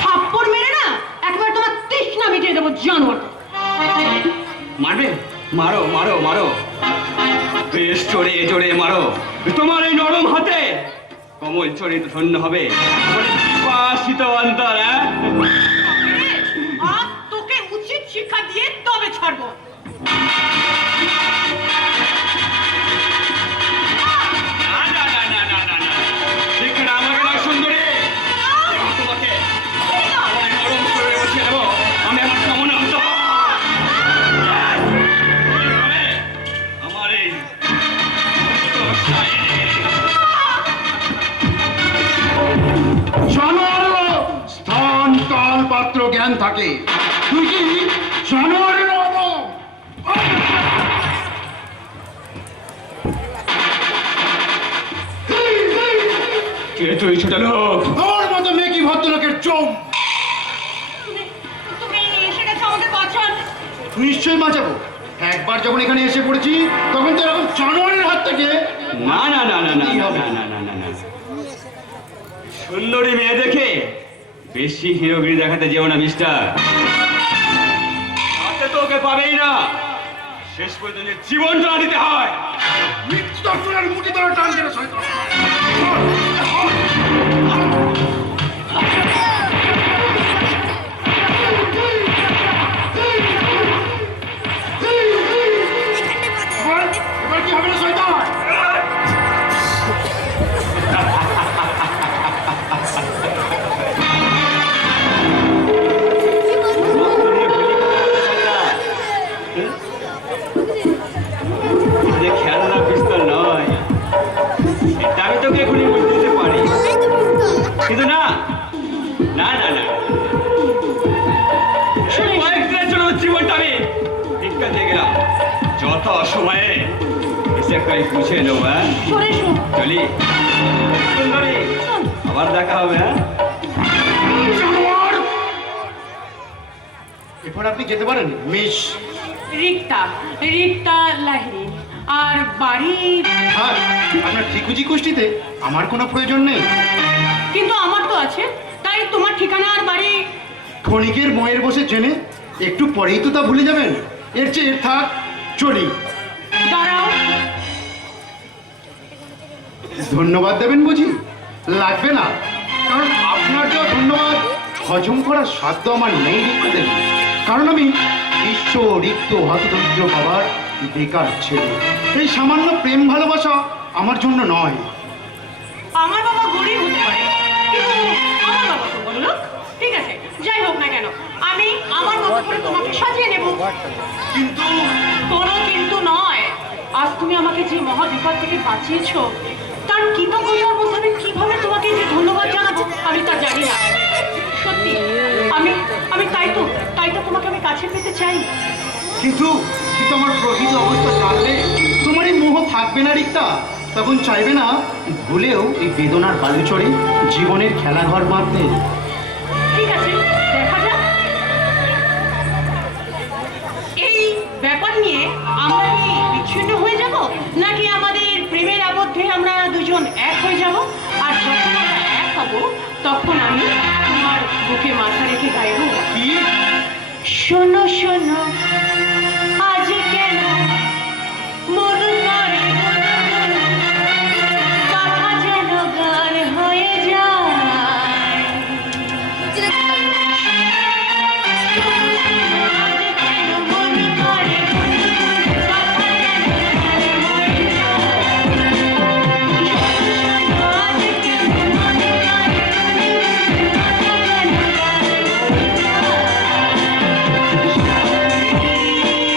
থাপ্পড় মেরে না একবার তোমার তৃষ্ণা মিটিয়ে দেবো জানোয়ার। মারবে? মারো মারো মারো, বেশ চড়ে চড়ে মারো। তোমার এই নরম হাতে কমল চরিত ধন্য হবে পাশিত অন্তর। আর তোকে উচিত শিক্ষা দিয়ে তবে ছাড়বো। শিক্ষাটা আমাকে না সুন্দরী, তোমাকে আমার এই নরম শরীরে বসিয়ে দেবো। আমি আমার কেমন অন্ত আমার এই জানোয়ারেরও স্থান কাল পাত্র জ্ঞান থাকে, তুই কি জানোয়ারের মতো? কে তুই ছোট লোক? তোর মতো মেকি ভদ্রলোকের চোখ তুমি এসে গেছো আমাকে বাঁচান। নিশ্চয়ই বাঁচাবো। একবার যখন এখানে এসে পড়েছি তখন তো এরকম জানোয়ারের হাত থেকে না না না না না কি হবে? না না না না, সুন্দরী মেয়ে দেখে বেশি হিরোগিরি দেখাতে যেও না মিস্টার। হাতে তো ওকে পাবেই না, শেষ পর্যন্ত জীবনটা দিতে হয়। মৃত্যুদর্শনের মুঠি ধরে টান কেন শয়তান? এবার কি হবে না শয়তান? যে খেলনা পিস্তল নয়, এটা আমি তোকে গুলি করে দিতে পারি, কিন্তু না না না না, কয়েকদিনের জন্য জীবনটা আমি ভিক্ষা দিয়ে গেলাম। যত অসময়ে এসে কয়েক বুঝে নেবো। হ্যাঁ চলি সুন্দরী, আবার দেখা হবে। হ্যাঁ জানোয়ার! এবার আপনি যেতে পারেন মিস। রিক্তা লাহিড়ী। আর বাড়ি? আর আপনার ঠিকুজি কুষ্টিতে আমার কোনো প্রয়োজন নেই। কিন্তু আমার তো আছে, তাই তোমার ঠিকানা আর বাড়ি? ক্ষণিকের ময়ের বসে জেনে একটু পরেই তো তা ভুলে যাবেন। এর চেয়ে থাক, চলি। দাঁড়াও। ধন্যবাদ দেবেন বুঝি? লাগবে না, কারণ আপনার দেওয়া ধন্যবাদ হজম করার সাধ্য আমার নেই রিক্তাদের। কারণ আমি বিশ্ব রিক্ত হতদরিদ্র বাবার বেকার ছেলে। এই সামান্য প্রেম ভালোবাসা আমার জন্য নয়। আমার বাবা গরিব হতে পারে, কিন্তু আমার বাবা তো বড়লোক। ঠিক আছে, যাই হোক না কেন, আমি আমার মতো করে তোমাকে সাজিয়ে নেব। কিন্তু কোনো কিন্তু নয়। আজ তুমি আমাকে যে মহা বিপদ থেকে বাঁচিয়েছো, তার কৃতজ্ঞতার মধ্যে আমি কিভাবে তোমাকে যে ধন্যবাদ জানাবো আমি তা জানি না। সত্যি আমি আমি তাই তো তোমাকে আমি কাছে পেতে চাই। কিন্তু কিন্তু আমার প্রকৃত অবস্থা জানলে তোমার এই মোহ থাকবে না রিক্তা। তখন চাইবে না ভুলেও এই বেদনার বালুচরে জীবনের খেলাঘর মারতে। ঠিক আছে, দেখা যাক। এই ব্যাপার নিয়ে আমরা কি বিচ্ছিন্ন হয়ে যাব, নাকি আমাদের প্রেমের আবদ্ধে আমরা দুজন এক হয়ে যাব? আর যখন আমরা এক হব তখন আমি তোমার বুকে মাথা রেখে গাইব, কি? শোনো শোনো আজ কেন মন করে কথা যেন গান হয়ে যায়। আজ কেন মন করে কথা যেন গান হয়ে যায়। আজ কেন মন করে কথা যেন গান হয়ে যায়।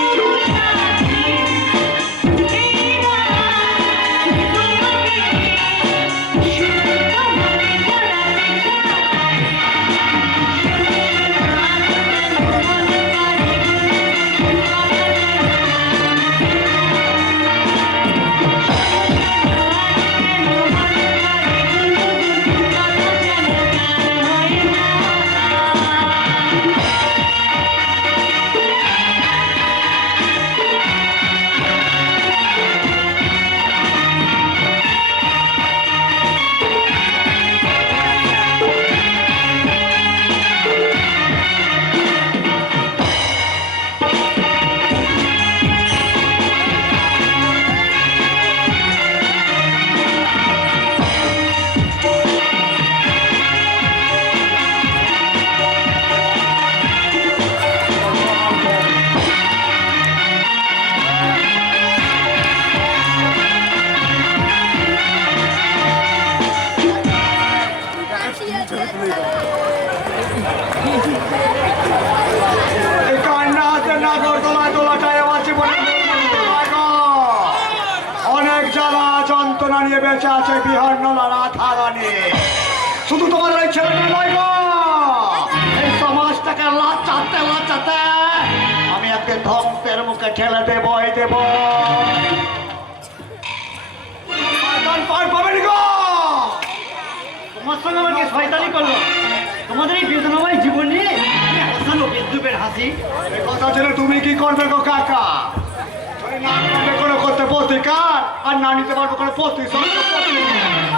এই কান্না হাতে নাগর দোলা দোলাটাই আমার জীবনে অনেক জ্বালা যন্ত্রণা নিয়ে বেঁচে আছে বিহারনলা রাধারানী। শুধু তোমাদের এই ছেলেটা নয় গো, এই সমাজটাকে লাচাতে লাচাতে আমি একদিন ধ্বংসের মুখে ঠেলে দেবই দেব। পার পাবেন গো। তোমার সঙ্গে আমার কি শয়তানি করলো? তোমাদের এই বেদনাময় জীবন নিয়ে হাসানো বিদ্যুপের হাসি। এই কথা জেনে তুমি কি করবে গো কাকা? না করবে কোনো করতে প্রতিকার, আর না নিতে পারবো কোনো প্রতিশোধ।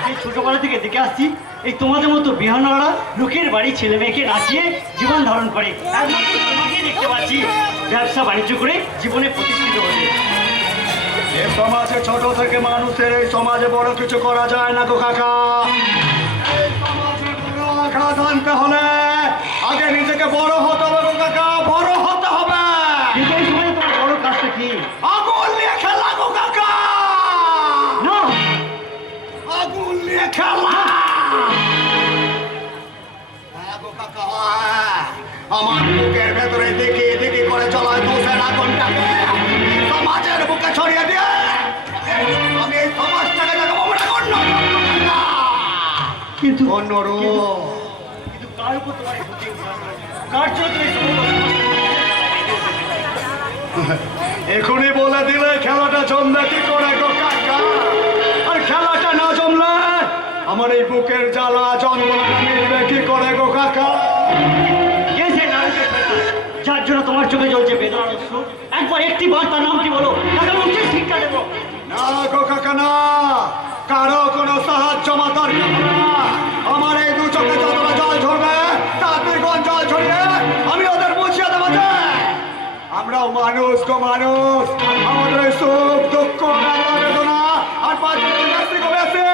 এই ছোটবেলা থেকে দেখে আসছি এই তোমাদের মতো বিহানারা লোকের বাড়ি ছেলে মেয়েকে নাচিয়ে জীবন ধারণ করে। একমাত্র তোমাকে দেখতে পাচ্ছি ব্যবসা বাণিজ্য করে জীবনে প্রতিষ্ঠিত হতে। এ সমাজে ছোট থেকে মানুষের এই সমাজে বড় কিছু করা যায় না গো কাকা। এই সমাজে বড় আঘাত আনতে হলে আগে নিজেকে বড় হতে হবে গো কাকা, বড় হতে হবে। কিন্তু এই সময় তোমার বড় কাজটা কি? আগুন নিয়ে খেলা গো কাকা, না, আগুন নিয়ে খেলা। হ্যাঁ গো কাকা, হ্যাঁ। আমার বুকের ভেতরে দেখি দেখি করে চলায় দোষের আগুনটাকে সমাজের বুকে ছড়িয়ে দিয়ে আমি এই সমাজটাকে দেখাবো অন্য কিন্তু অন্য রূপ। কিন্তু কার উপর তোমার এই বুদ্ধি উঠানো? কার জন্য তুমি এই সমস্ত এখনই বলে দিলে খেলাটা জমবে কি করে গো কাকা? আর খেলাটা না জমলে আমার এই বুকের জ্বালা যন্ত্রণা মিলবে কি করে গো কাকা? কে সে নারকেল ফেলা যার জন্য তোমার চোখে জ্বলছে বেদনার অশ্রু? একবার একটি বার তার নামটি বলো, তাকে আমি উচিত শিক্ষা দেবো। না গো কাকা না, কারো কোনো সাহায্য আমার দরকার না। আমার এই দু চোখে যতটা জল ঝরবে তার দ্বিগুণ জল ঝরিয়ে আমি ওদের বুঝিয়ে দেবো যে আমরাও মানুষ গো মানুষ। আমাদের এই সুখ দুঃখ ব্যথা বেদনা আর পাঁচ বেশি গো বেশি,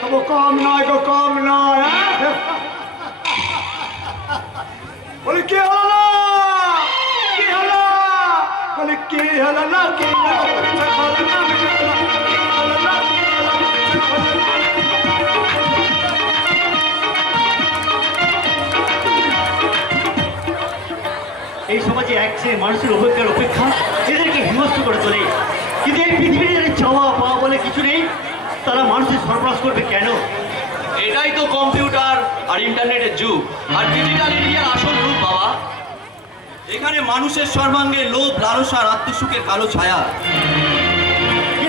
তবু কম নয় গো, কম নয়। বলি কি হলো না, কি হলো, বলি কি হলো না, কি হলো না, এই সমাজে এক শ্রেণীর মানুষের অপেক্ষা এদেরকে হিংস্র করে তোলে। কিন্তু এই পৃথিবীর চাওয়া পাওয়া বলে কিছু নেই, তারা মানুষের সর্বনাশ করবে কেন? এটাই তো কম্পিউটার আর ইন্টারনেটের যুগ আর ডিজিটাল ইন্ডিয়ার আসল রূপ বাবা। এখানে মানুষের সর্বাঙ্গে লোভ, লালসা আর আত্মসুখের কালো ছায়া।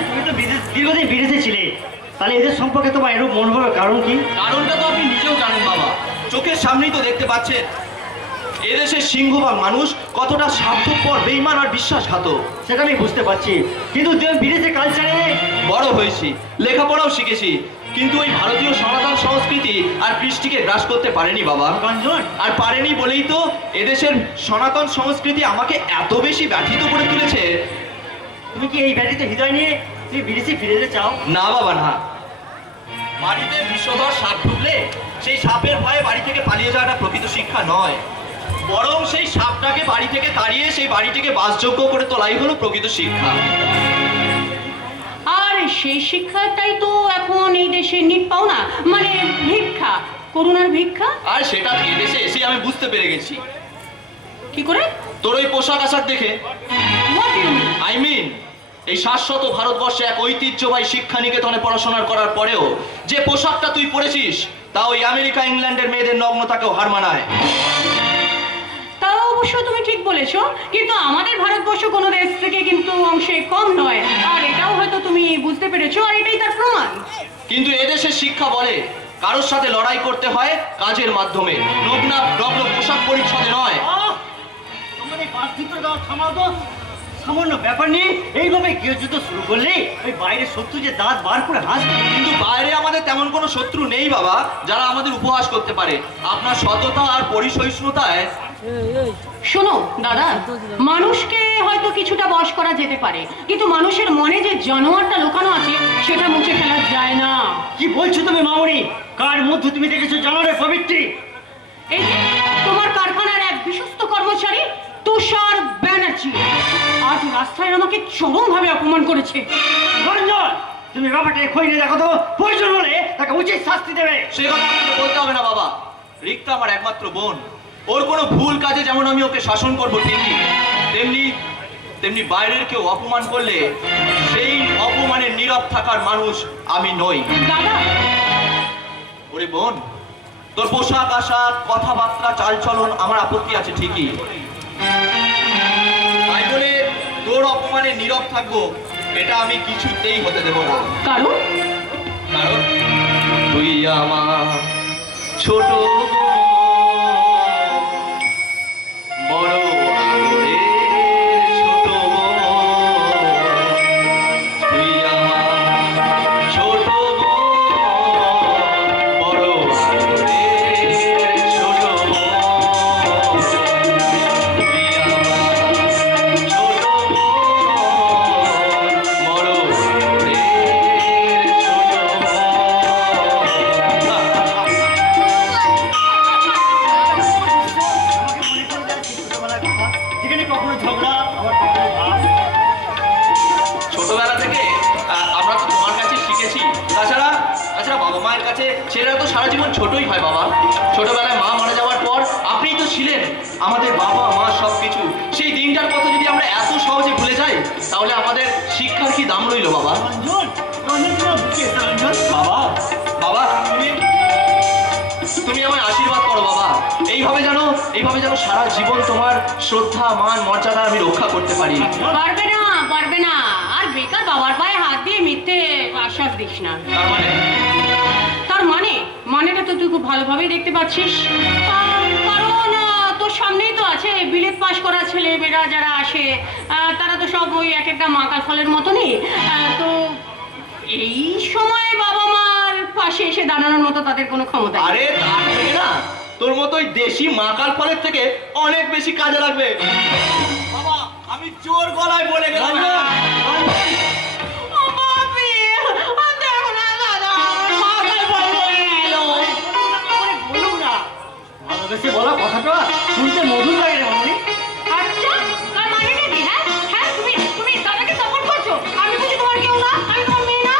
তুমি তো দীর্ঘদিন বিদেশে ছিলে, তাহলে এদের সম্পর্কে তোমার এরূপ মন হওয়ার কারণ কি? কারণটা তো আপনি নিজেও জানেন বাবা, চোখের সামনেই তো দেখতে পাচ্ছেন এদেশের সিংহভাগ মানুষ কতটা স্বার্থপর, বেইমান আর বিশ্বাসঘাতক। সেটা আমি বুঝতে পারছি, কিন্তু বিদেশে কালচারে বড় হয়েছি, লেখাপড়াও শিখেছি, কিন্তু ওই ভারতীয় সনাতন সংস্কৃতি আর কৃষ্টিকে গ্রাস করতে পারেনি বাবা। গঞ্জন আর পারেনি বলেই তো এদেশের সনাতন সংস্কৃতি আমাকে এত বেশি ব্যথিত করে তুলেছে। তুমি কি এই ব্যাধিতে হৃদয় নিয়ে তুমি বিদেশে ফিরে যেতে চাও? না বাবা না, বাড়িতে বিষধর সাপ ঢুকলে সেই সাপের ভয়ে বাড়ি থেকে পালিয়ে যাওয়াটা প্রকৃত শিক্ষা নয়, বরং সেই সাপটাকে বাড়ি থেকে তাড়িয়ে সেই বাড়িটিকে বাসযোগ্য করে তোলাই হলো প্রকৃত শিক্ষা। আর সেই শিক্ষাটাই তো এখন এই দেশে নিট পাও না, মানে ভিক্ষা, করুণার ভিক্ষা। আর সেটা এদেশে এসে আমি বুঝতে পেরে গেছি। কি করে? তোর ওই পোশাক আশাক দেখে। What do you mean? I mean এই শাশ্বত ভারতবর্ষে এক ঐতিহ্যবাহী শিক্ষা নিকেতনে পড়াশোনা করার পরেও যে পোশাকটা তুই পরেছিস তা ওই আমেরিকা ইংল্যান্ডের মেয়েদের নগ্নতাকেও হার মানায়। তাও অবশ্য তুমি ঠিক বলেছো, কিন্তু আমাদের ভারতবর্ষ কোনো দেশ থেকে কিন্তু অংশে কম নয়, আর এটাও হয়তো তুমি বুঝতে পেরেছো, আর এটাই তার প্রমাণ। কিন্তু এদেশের শিক্ষা বলে কারোর সাথে লড়াই করতে হয় কাজের মাধ্যমে, নগ্ন পোশাক পরিচ্ছদে নয়। তোমার এই পার্থিত্ব দাও, থামাও তো। সামান্য ব্যাপার নিয়ে এইভাবে গৃহযুদ্ধ শুরু করলে ওই বাইরের শত্রু যে দাঁত বার করে হাসবে। কিন্তু বাইরে আমাদের তেমন কোনো শত্রু নেই বাবা যারা আমাদের উপহাস করতে পারে। আপনার সততা আর পরিসহিষ্ণুতায়। শোনো দাদা, মানুষকে হয়তো কিছুটা বশ করা যেতে পারে, কিন্তু মানুষের মনে যে জানোয়ারটা লুকানো আছে সেটা মুছে ফেলা যায় না। কি বলছো তুমি মামনি? কার মধ্যে তুমি দেখেছো জানোয়ারের পবিত্রী? এই যে তোমার কারখানার এক বিশ্বস্ত কর্মচারী তুষার ব্যানার্জি আজ রাস্তায় আমাকে চরমভাবে অপমান করেছে। রঞ্জন, তুমি ব্যাপারটা খোঁজে দেখো তো, প্রয়োজন হলে তাকে উচিত শাস্তি দেবে। সে কথা আপনাকে বলতে হবে না বাবা, রিক্তা আমার একমাত্র বোন। ওর কোনো ভুল কাজে যেমন আমি ওকে শাসন করবো ঠিকই, তেমনি তেমনি বাইরের কেউ অপমান করলে সেই অপমানের নীরব থাকার মানুষ আমি নই। দাদা, ওরে বোন, তোর পোশাক আশাক কথাবার্তা চালচলন আমার আপত্তি আছে ঠিকই, তাই বলে তোর অপমানে নীরব থাকবো এটা আমি কিছুতেই হতে দেব না। কারণ কারণ তুই আমার ছোট বড় আদরের ছোট তুই আমার ছোট বড় আদরের ছোট তুই আমার ছোট বড় আদরের ছোট। যেখানে কখনো ঝগড়া আবার কখনো ভাব। ছোটবেলা থেকে আমরা তো তোমার কাছে শিখেছি, তাছাড়া বাবা মায়ের কাছে ছেলেরা তো সারা জীবন ছোটই হয় বাবা। ছোটবেলায় মা মারা যাওয়ার পর আপনিই তো ছিলেন আমাদের বাবা মা সব কিছু। সেই দিনটার কথা যদি আমরা এত সহজে ভুলে যাই তাহলে আমাদের শিক্ষার কি দাম রইল বাবা? রঞ্জন, রঞ্জন তোমার বুকে এসে রঞ্জন। বাবা, বাবা তুমি আমায় আশীর্বাদ করো বাবা, এইভাবে যেন সারা জীবন তোমার শ্রদ্ধা মান মর্যাদা আমি রক্ষা করতে পারি। পারবে না আর বেকার বাবার পায়ে হাত দিয়ে মিথ্যে আশ্বাস দিস না। তার মানে মানেটা তো তুই খুব ভালোভাবেই দেখতে পাচ্ছিস। কারণ তোর সামনেই তো আছে বিলেত পাশ করা ছেলে মেয়েরা যারা আসে, তারা তো সব ওই এক একটা মাকাল ফলের মতনই। তো এই সময় বাবা মার পাশে এসে দাঁড়ানোর মতো তাদের কোনো ক্ষমতা নেই। আরে তার থেকে না, তোর মতো ওই দেশি মাকাল ফলের থেকে অনেক বেশি কাজে লাগবে বাবা। আমি জোর গলায় বলে গেলাম। ও বাপরে, দেখো না দাদা, মাকাল ফল বলে গেল। বলুন না, ভালোবেসে বলা কথাটা শুনতে মধুর লাগে রে মামনি। আচ্ছা, তার মানেটা কি? হ্যাঁ হ্যাঁ, তুমি দাদাকে সাপোর্ট করছো? আমি বুঝি তোমার কেউ না, আমি তোমার মেয়ে না?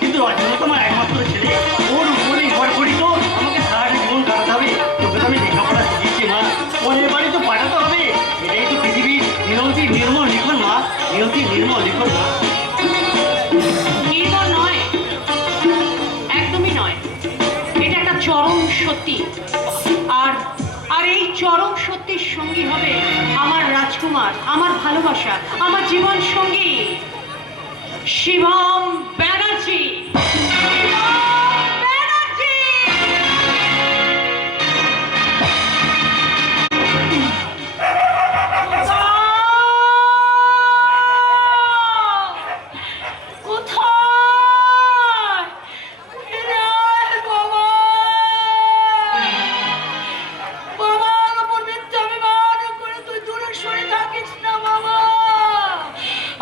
কিন্তু রঞ্জন তোমার একমাত্র ছেলে, ওর উপরেই ঘর করি তো আমাকে সারাটা জীবন কাটাতে হবে। তোকে তো আমি লেখাপড়া শিখিয়েছি মা, পরের বাড়ি তো পাঠাতে হবে। এটাই তো পৃথিবীর নিয়তি নির্মল লিখন মা, নিয়তি নির্মল লিখন মা। নির্মল নয়, একদমই নয়, এটা একটা চরম সত্যি। আর এই চরম সত্যির সঙ্গী হবে আমার রাজকুমার, আমার ভালোবাসা, আমার জীবন সঙ্গী শিবম ব্যানার্জি।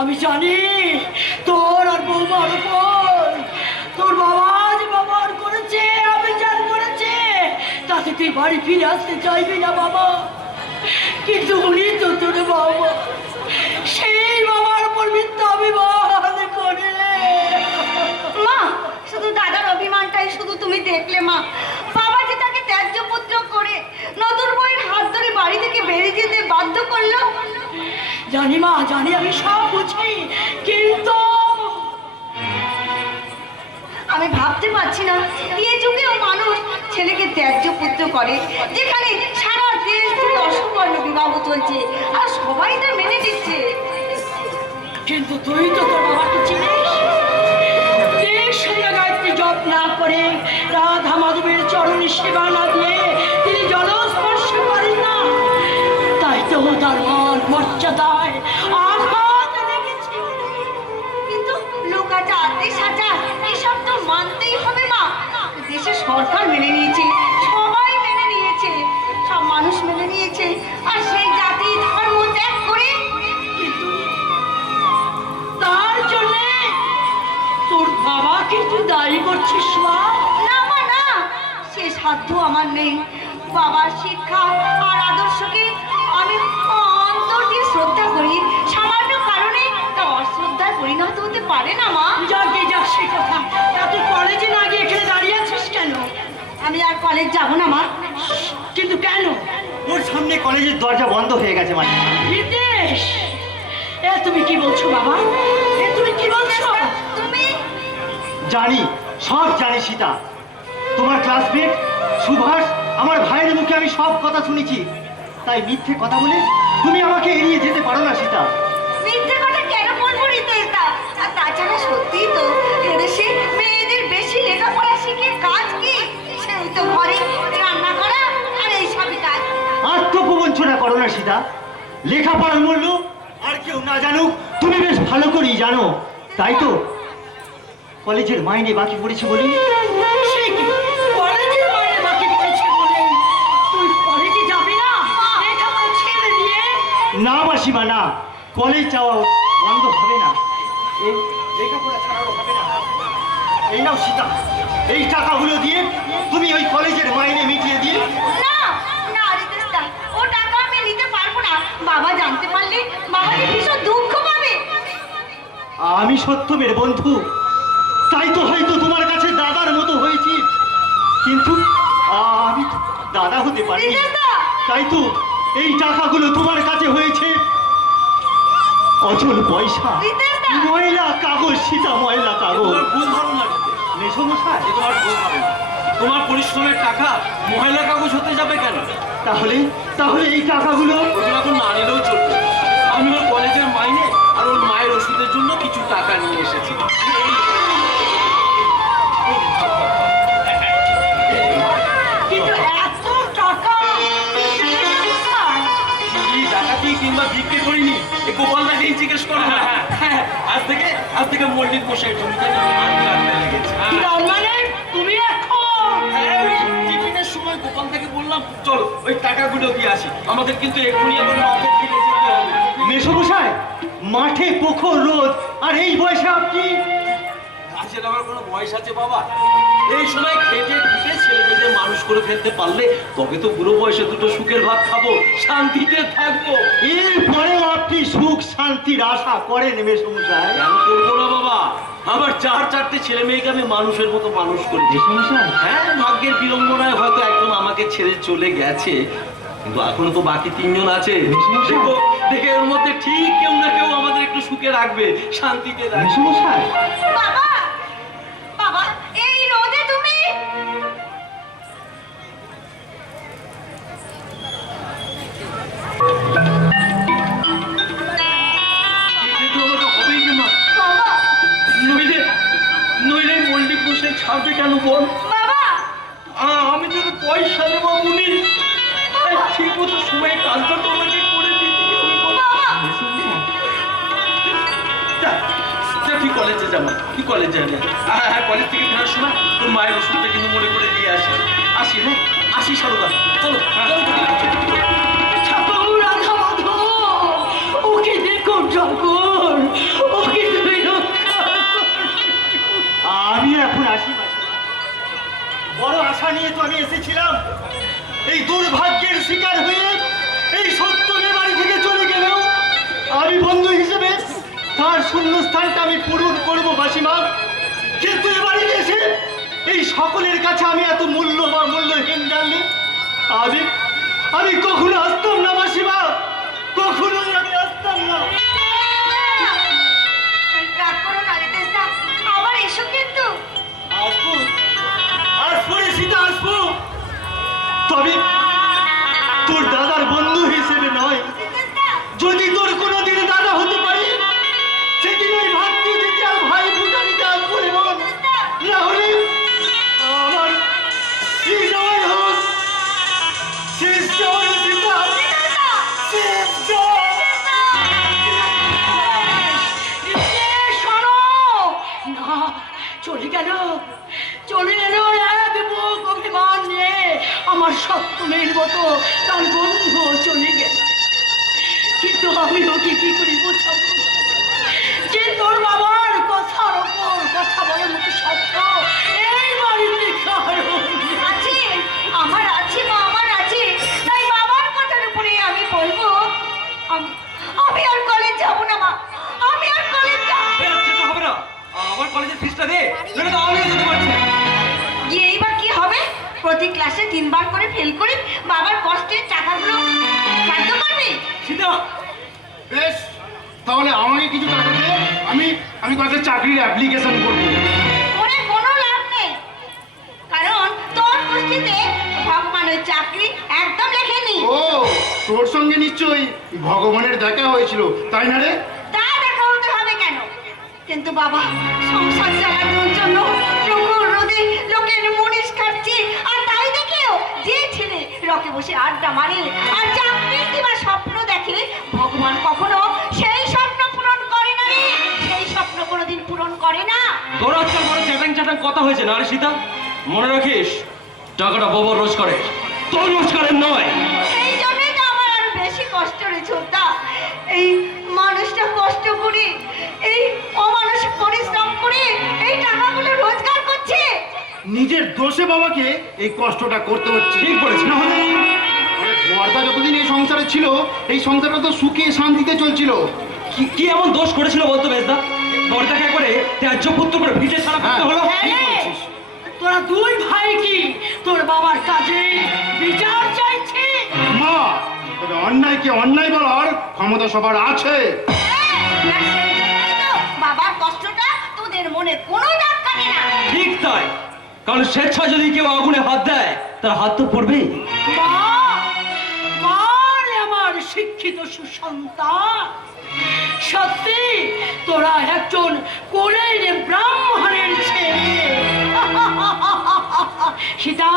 আমি জানি তোর আর বৌমার উপর তোর বাবা যে ব্যবহার করেছে, অবিচার করেছে, তাতে তুই বাড়ি ফিরে আসতে চাইবি না বাবা। কিন্তু উনি তো তোর বাবা, সেই বাবার উপর মিথ্যা অভিমান করে। মা, শুধু দাদার অভিমানটাই শুধু তুমি দেখলে মা। বাবা যে তাকে ত্যায্য পুত্র করে নতুন বইয়ের হাত ধরে বাড়ি থেকে বেরিয়ে যেতে বাধ্য করলো। জানি মা, জানি, আমি সব বুঝি, কিন্তু আমি ভাবতে পারছি না এই যুগেও মানুষ ছেলেকে ত্যায্য পুত্র করে, যেখানে সারা দেশ জুড়ে অসম্পূর্ণ বিবাহ চলছে আর সবাই তা মেনে নিচ্ছে। কিন্তু তুই তো তোর বাবাকে চিনিস। দেশ গায়ত্রী জপ না করে, রাধা মাধবের চরণে সেবা না দিয়ে তিনি জলস্পর্শ করেন না, তাই তো তার মান মর্যাদায় আঘাত লেগেছে। কিন্তু লোকাচার দেশাচার এসব তো মানতেই হবে মা। দেশের সরকার মেনে নিয়েছে, সবাই মেনে নিয়েছে, সব মানুষ মেনে নিয়েছে, আর সেই জাতি ধর্ম ত্যাগ করে কিন্তু তার জন্য তোর বাবাকে তুই দায়ী করছিস মা? না মা না, সে সাধ্য আমার নেই। বাবার শিক্ষা আর আদর্শকে আমি অন্তর দিয়ে শ্রদ্ধা করি, সামান্য কারণে তা অশ্রদ্ধায় পরিণত হতে পারে না মা। যাক সে কথা, তা তুই কলেজে না গিয়ে এখানে দাঁড়িয়ে আছিস কেন? আমি আর কলেজ যাব না মা, কলেজের দরজা বন্ধ হয়ে গেছে মাসিমা। বিদেশ এ তুমি কি বলছো বাবা? এ তুমি কি বলছো? তুমি জানি, সব জানি সীতা। তোমার ক্লাসমেট সুভাষ আমার ভাইয়ের মুখে আমি সব কথা শুনেছি। তাই মিথ্যে কথা বলে তুমি আমাকে এড়িয়ে যেতে পারো না সীতা। মিথ্যে কথা কেন বলবো রিতেশদা? আর তাছাড়া সত্যি তো এদেশে মেয়েদের বেশি লেখাপড়া শিখে কাজ কি? সেই তো ঘরে রান্না করা আর এই সবই কাজ। আত্মপ্রবঞ্চনা করো না সীতা। লেখাপড়ার মূল্য আর কেউ না জানুক তুমি বেশ ভালো করেই জানো। তাই তো কলেজের মাইনে বাকি পড়েছে বলি সে কি কলেজের মাইনে বাকি পড়েছে বলে তুই কলেজে যাবি না? লেখাপড়া ছেড়ে দিয়ে? না মাসিমা না, কলেজ যাওয়া বন্ধ হবে না। এই লেখাপড়া ছাড়াও হবে না। এই নাও সীতা, এই টাকাগুলো দিয়ে তুমি ওই কলেজের মাইনে মিটিয়ে দিয়ে। না না রিতেশদা, ও টাকা আমি নিতে পারবো না। বাবা জানতে পারলে বাবা যে ভীষণ দুঃখ পাবে। আমি সত্যমের বন্ধু, তাই তো হয়তো তোমার কাছে দাদার মতো হয়েছি, কিন্তু আমি তো দাদা হতে পারিনি। রিতেশদা! তাই তো এই টাকাগুলো তোমার কাছে হয়েছে অচল পয়সা, রিতেশদা! ময়লা কাগজ সীতা, ময়লা কাগজ। তোমার ভুল ধারণা দিতে মেসমশাই, এ তোমার ভুল ধারণা। তোমার পরিশ্রমের টাকা মহিলা কাগজ হতে যাবে কেন? তাহলে তাহলে এই টাকাগুলো ওগুলো এখন না নিলেও চলবে। আমি ওর কলেজের মাইনে আর ওর মায়ের ওষুধের জন্য কিছু টাকা নিয়ে এসেছি। কিন্তু এত টাকা চুরি ডাকাতি কিংবা ভিক্ষে করিনি, এই গোপালদাকেই জিজ্ঞেস করো না। হ্যাঁ, আজ থেকে মল্লিক মশাই জমিটা কাটতে লেগেছে। তার মানে তুমি এখন হ্যাঁ, ওই টিফিনের সময় গোপালদাকে বললাম চল ওই টাকাগুলো দিয়ে আসি, আমাদের কিন্তু এক্ষুনি আবার মাঠে ফিরে যেতে হবে। মেসমশাই, মাঠে প্রখর রোদ আর এই বয়সে আপনি? কাজের আমার কোনো বয়স আছে বাবা? এই সময় খেটে খুঁটে ছেলে মেয়েদের মানুষ করে ফেলতে পারলে তবে তো বুড়ো বয়সে দুটো সুখের ভাত খাবো, শান্তিতে থাকবো। এরপরেও আপনি সুখ শান্তির আশা করেন মেসমশাই? কেন করবো না বাবা? আমার চারটে ছেলে মেয়েকে আমি মানুষের মতো মানুষ করি। মেসমশাই, হ্যাঁ, ভাগ্যের বিড়ম্বনায় হয়তো একজন আমাকে ছেড়ে চলে গেছে, কিন্তু এখনো তো বাকি তিনজন আছে। দেখো দেখে এর মধ্যে ঠিক কেউ না কেউ আমাদের একটু সুখে রাখবে, শান্তিতে রাখবে। মেসমশাই, বাবা বাবা এই রোদে তুমি কিন্তু আমাকে হবেই না মা। বাবা নইলে মল্লিক বসে ছাড়বে কেন বল? বাবা আমি যদি পয়সা নেবো উনি ঠিক মতো সময় কাজটা তো আমাকে করে দিতে হবে বল। যা, যা, তুই কলেজে যাবো, তুই কলেজে যাবি। হ্যাঁ, কলেজ থেকে ফেরার সময় তোর মায়ের ওষুধটা কিন্তু মনে করে দিয়ে আসি। হ্যাঁ, আসি সারদা, চলো ঠাকুর রাধা মাধব, ওকে দেখো ঠাকুর, ওকে তুমি রক্ষা করো। আমি এখন আসি মাসিমা। বড় আশা নিয়ে তো আমি এসেছিলাম। এই দুর্ভাগ্যের শিকার হয়ে এই সত্যমের বাড়ি থেকে চলে গেলেও আমি বন্ধু হিসেবে তার শূন্যস্থানটা আমি পূরণ করবো মাসিমা। কিন্তু এ বাড়িতে এসে এই সকলের কাছে আমি এত মূল্য বা মূল্যহীন জানলে আমি কখনো আসতাম না মাসিমা, কখনোই আমি আসতাম না। রাগ করো না রিতেশদা, আবার এসো কিন্তু। আসবো, আসবো রে সীতা, আসবো। তবে তোর দাদার বন্ধু হিসেবে নয়। রিতেশদা যদি তোর কোনোদিন দাদা হতে পারি সেদিন ওই ভাতৃ দিতে আর ভাই ফুটানিতে আসবো রে বোন। না হলে আমার শেষ জয় হোক, শেষ জয় সীতা, শেষ জয়। শোনো না, চলে গেল এক বুক অভিমান নিয়ে আমার সপ্তমের মতো তার বন্ধু চলে গেল। কিন্তু আমি ওকে কি করে বোঝাবো যে তোর বাবার কথার ওপর কথা বলার মতো সত্য এই বাড়িতে কারো নেই। আছে, আমার আছে মা, আমার আছে। তাই বাবার কথার উপরে আমি বলবো আমি আর কলেজ যাব না মা, আমি আর কলেজ যাব হবে না। আমার কলেজের ফিসটা দে, নইলে তো আমিও যেতে পারছি না। গিয়েই বা কি হবে? প্রতি ক্লাসে 3 বার করে ফেল করে বাবার কষ্টের টাকাগুলো সাহায্য করবি? সীতা, বেশ, তাহলে আমাকে কিছু টাকা দে, আমি কয়েকটা চাকরির অ্যাপ্লিকেশন করবো। ওরে কোনো লাভ নেই, কারণ তোর পুষ্টিতে ভগবানের চাকরি একদম লেখেনি। ও, তোর সঙ্গে নিশ্চয়ই ভগবানের দেখা হয়েছিল, তাই না রে? তা দেখা হতে হবে কেন? কিন্তু বাবা, সংসার চালানোর জন্য প্রখর রোদে লোকের মুনিশ খাচ্ছে, আর তাই দেখেও যে ছেলে রকে বসে আড্ডা মারে আর চাকরি কিংবা স্বপ্ন দেখে, ভগবান কখনো সেই স্বপ্ন পূরণ করে না রে, সেই স্বপ্ন কোনোদিন পূরণ করে না। তোর আজকাল বড় চ্যাটাং চ্যাটাং কথা হয়েছে না রে সীতা? মনে রাখিস, টাকাটা বাবা রোজ করে, তোর রোজগারের নয়। এই জন্যই তো আমার আরো বেশি কষ্ট রে ছোট্টা। এই মানুষটা কষ্ট করে, এই অমানসিক পরিশ্রম করে এই টাকাগুলো রোজগার করছে। নিজের দোষে বাবাকে এই কষ্টটা করতে হচ্ছে। ঠিক বলেছি। না হলে বর্দা যতদিন এই সংসারে ছিল, এই সংসারটা তো সুখে শান্তিতে চলছিল। কি এমন দোষ করেছিল বলতো বেজদা? বড়দাকে করে ত্যায্য পুত্র করে ভিটে ছাড়া করতে হলো। হ্যাঁ, তোরা দুই ভাই কি তোর বাবার কাজে বিচার চাইছে? মা, তবে অন্যায়কে অন্যায় বলার ক্ষমতা সবার আছে। হ্যাঁ, আর সেই জন্যই তো বাবার কষ্টটা তোদের মনে কোনো দাগ কাটে না। ঠিক তাই, কারণ স্বেচ্ছা যদি কেউ আগুনে হাত দেয়, তার হাত তো পড়বেই। মা, মা রে আমার শিক্ষিত সুসন্তান, সত্যি তোরা একজন কোলের ব্রাহ্মণের ছেলে। সীতা,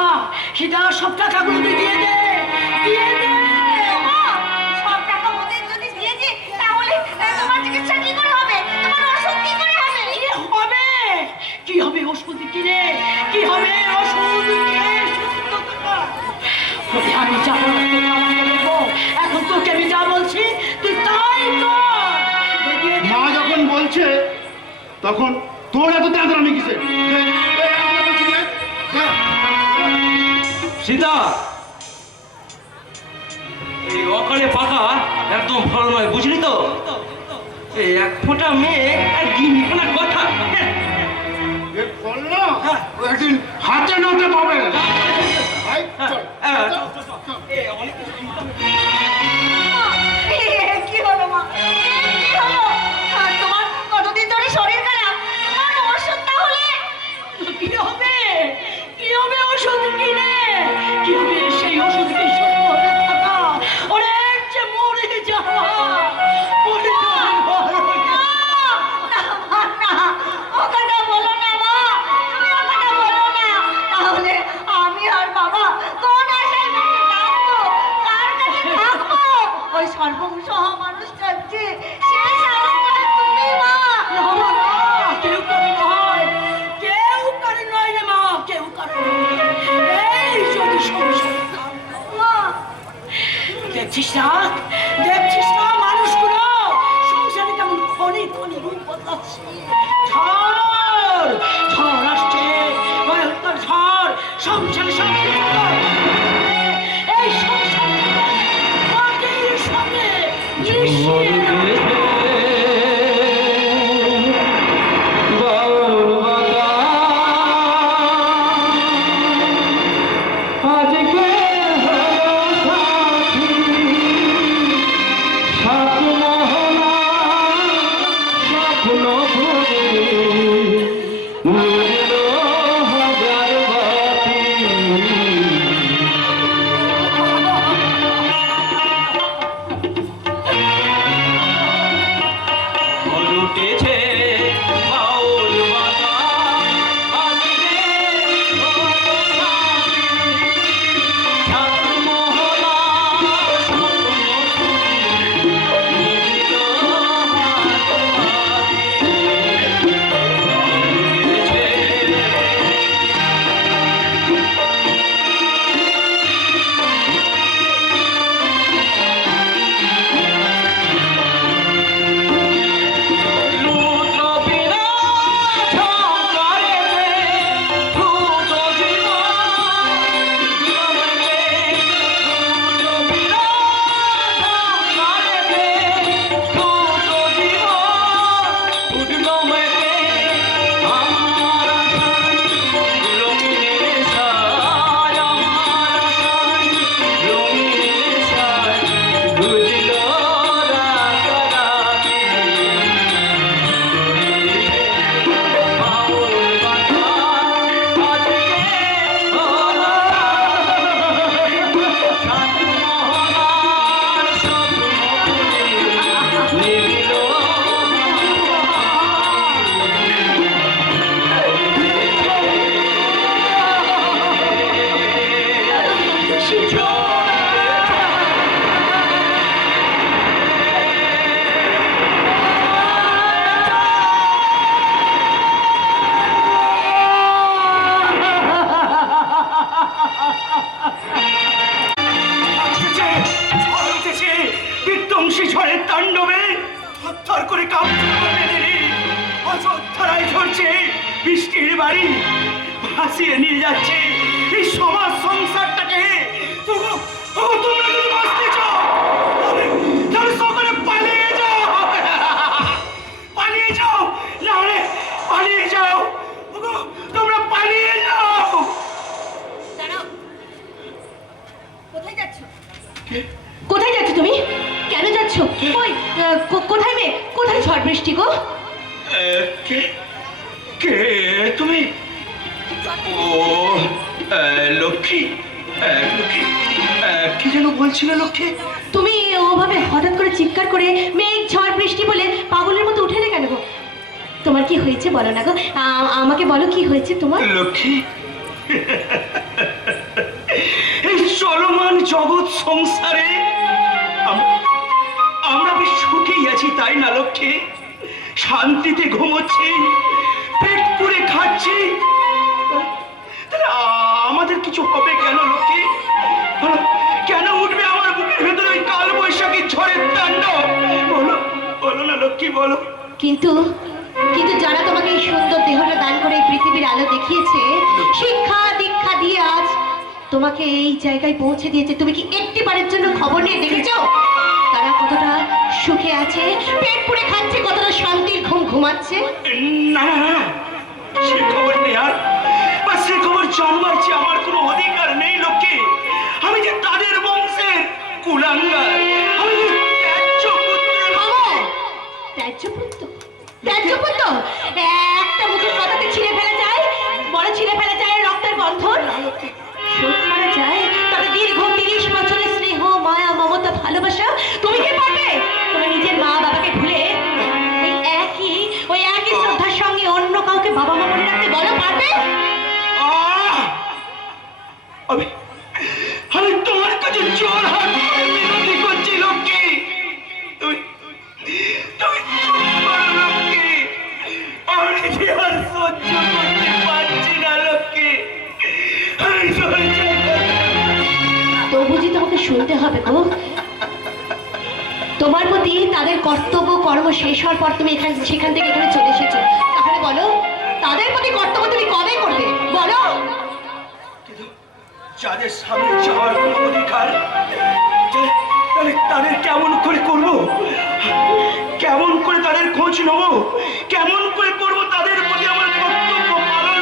সীতা, সব টাকাগুলো তুই দিয়ে দে, দিয়ে দে। মা, সব টাকা ওদের যদি দিয়েছি, তাহলে তোমার চিকিৎসা কি করে হবে? তোমার ওষুধ কি করে হবে? কি হবে? কি হবে ওষুধ কিনে? কি হবে ওষুধ কিনে? আমি যাবো না, তোকে আমাকে দেবো। এখন তোকে আমি যা বলছি তুই তাই কর। দিয়ে দে। মা যখন বলছে, তখন তোর এত তেঁদরামি কিসে? আমরা বলছি যে, হ্যাঁ। সীতা, এই অকালে পাকা একদম ভালো নয়, বুঝলি তো? এই এক ফোঁটা মেয়ে আর গিনি কোনা কথা। এর ফল না, ও একদিন হাতে নাতে পাবে। ভাই, চল। কি হলো মা? কি হলো? তোমার কতদিন ধরে শরীর খারাপ? তোমার ওষুধ তাহলে? কি হবে? কি হবে ওষুধ কিনে? কি হবে সেই ওষুধ কি সত্য হয়ে থাকা? ওরে যে মরে যাওয়া, মরে যাওয়া। না, ও কথা বলো না মা, তুমি ও কথা বলো না। তাহলে আমি আর বাবা কোন আশায় বেঁচে থাকবো? কার কাছে থাকবো? ওই সর্বসহ মানুষটার যে শেষ আশ্রয় তুমি মা। কেউ কারো নয়, কেউ কারো নয় রে মা, কেউ কারো নয়। এই যদি সংসার মা, দেখছিস না, দেখছিস না মানুষগুলো সংসারে কেমন খনি খনি রূপ বদলাচ্ছে। ঝড়, ঝড় আসছে, ভয়ঙ্কর ঝড়, সংসারে সব কিছু এই সংসার মাটির সঙ্গে মিশিয়ে আজকে কাঁপছে আমার মেলেরি, অযোধ্যায় ঝরছে বৃষ্টির বাড়ি, ভাসিয়ে নিয়ে যাচ্ছে এই সমাজ সংসারটাকে। তোমরা যদি বাঁচতে চাও তাহলে সকলে পালিয়ে যাও, পালিয়ে যাও, নাহলে পালিয়ে যাও, তোমরা পালিয়ে যাও। দাঁড়াও, কোথায় যাচ্ছ? কোথায় যাচ্ছ তুমি? কেন যাচ্ছ? কই কোথায় মেয়ে? কোথায় ঝড় বৃষ্টি গো? কে কে তুমি? ও লক্ষ্মী, লক্ষ্মী কি যেন বলছিলে লক্ষ্মী? তুমি ওভাবে হঠাৎ করে চিৎকার করে মেঘ ঝড় বৃষ্টি বলে পাগলের মতো উঠে কেন গো? তোমার কি হয়েছে বলো না গো, আমাকে বলো কি হয়েছে তোমার? লক্ষ্মী, এই চলমান জগৎ সংসারে আমরা বেশ সুখেই আছি, তাই না লক্ষ্মী? শান্তিতে ঘুমোচ্ছি, পেট পুড়ে খাচ্ছি, তাহলে আমাদের কিছু হবে কেন লক্ষ্মী? কেন উঠবে আমার বুকের ভেতরে ওই কাল বৈশাখী ঝড়ের তাণ্ডব? বলো, বলো না লক্ষ্মী, বলো। কিন্তু কিন্তু যারা তোমাকে এই সুন্দর দেহটা দান করে এই পৃথিবীর আলো দেখিয়েছে, শিক্ষা দীক্ষা দিয়ে আজ তোমাকে এই জায়গায় পৌঁছে দিয়েছে, তুমি কি একটিবারের জন্য খবর নিয়ে দেখেছো তারা কতটা সুখে আছে, পেট পুড়ে খাচ্ছে, কতটা শান্তির ঘুম ঘুমাচ্ছে? না না না, সে খবর নেই আর, বা সে খবর জানবার চেয়ে আমার কোনো অধিকার নেই লক্ষ্মী। আমি যে তাদের বংশের কুলাঙ্গার, আমি যে ত্যায্য পুত্রের ত্যায্যপুত্র, ত্যায্যপুত্র, একটা মুখের কথাতে ছিঁড়ে ফেলা যায়, বড় ছিঁড়ে ফেলা যায় রক্তের বন্ধন, শোধ করা যায় তবে দীর্ঘ 30 বছরের স্নেহ মায়া মমতা ভালোবাসা তুমি কি পারবে? তোমার নিজের মা বাবাকে ভুলে ওই একই শ্রদ্ধার সঙ্গে অন্য কাউকে বাবা মা মনে রাখতে বলো, পারবে? আমি আমি তোমার কাছে জোর হাত করে মিনতি করছি লক্ষ্মী, তুমি তুমি চুপ করো লক্ষ্মী, আমি যে আর সহ্য করতে পারছি না লক্ষ্মী, আমি সহ্য তো বুঝি তোমাকে শুনতে হবে গো। তোমার প্রতি তাদের কর্তব্য কর্ম শেষ হওয়ার পর তুমি সেখান থেকে এখানে চলে এসেছো, তাহলে বলো তাদের প্রতি কর্তব্য তুমি কবে করবে বলো? যাদের সামনে যাওয়ার কোনো অধিকার, তাদের কেমন করে করব? কেমন করে তাদের খোঁজ নেব? কেমন করে করব তাদের প্রতি আমার কর্তব্য পালন?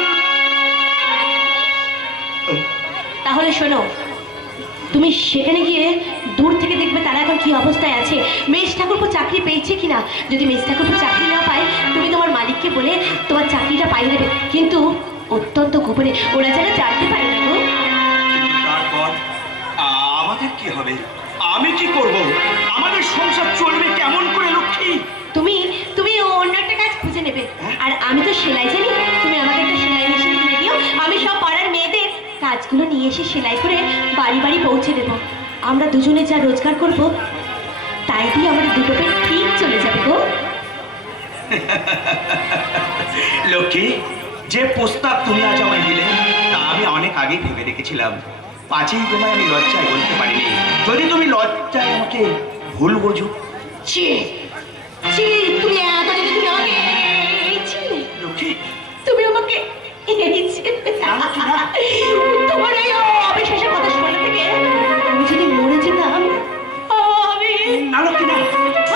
তাহলে শোনো, তুমি সেখানে গিয়ে দূর থেকে দেখবে তারা এখন কি অবস্থায় আছে, মেজ ঠাকুরপো চাকরি পেয়েছে কিনা। যদি মেজ ঠাকুরপো চাকরি না পায়, তুমি তোমার মালিককে বলে তোমার চাকরিটা পাইয়ে দেবে, কিন্তু অত্যন্ত গোপনে, ওরা যেন জানতে পারে না গো। তারপর আমাদের কি হবে? আমি কি করব? আমাদের সংসার চলবে কেমন করে লক্ষ্মী? তুমি তুমি অন্য একটা কাজ খুঁজে নেবে, আর আমি তো সেলাই জানি, তুমি আমাকে একটা সেলাই মেশিন কিনে দিও, আমি সব পাড়ার মেয়েদের কাজগুলো নিয়ে এসে সেলাই করে বাড়ি বাড়ি পৌঁছে দেবো। আমরা দুজনে যা রোজগার করব তাই দিয়ে আমাদের দুটো পেট ঠিক চলে যাবে গো। লক্ষ্মী, যে প্রস্তাব তুমি আজ আমায় দিলে তা আমি অনেক আগেই ভেবে রেখেছিলাম, পাঁচেই তোমায় আমি লজ্জায় বলতে পারিনি। যদি তুমি লজ্জায় আমাকে ভুল বোঝো। ছি ছি, তুমি এতদিনে তুমি আমাকে এই ছিলে লক্ষ্মী, তুমি আমাকে এই ছিলে। তোমার এই অবিশ্বাসের কথা শোনা থেকে আমি যদি মরে যেতাম, আমি না লক্ষ্মী না,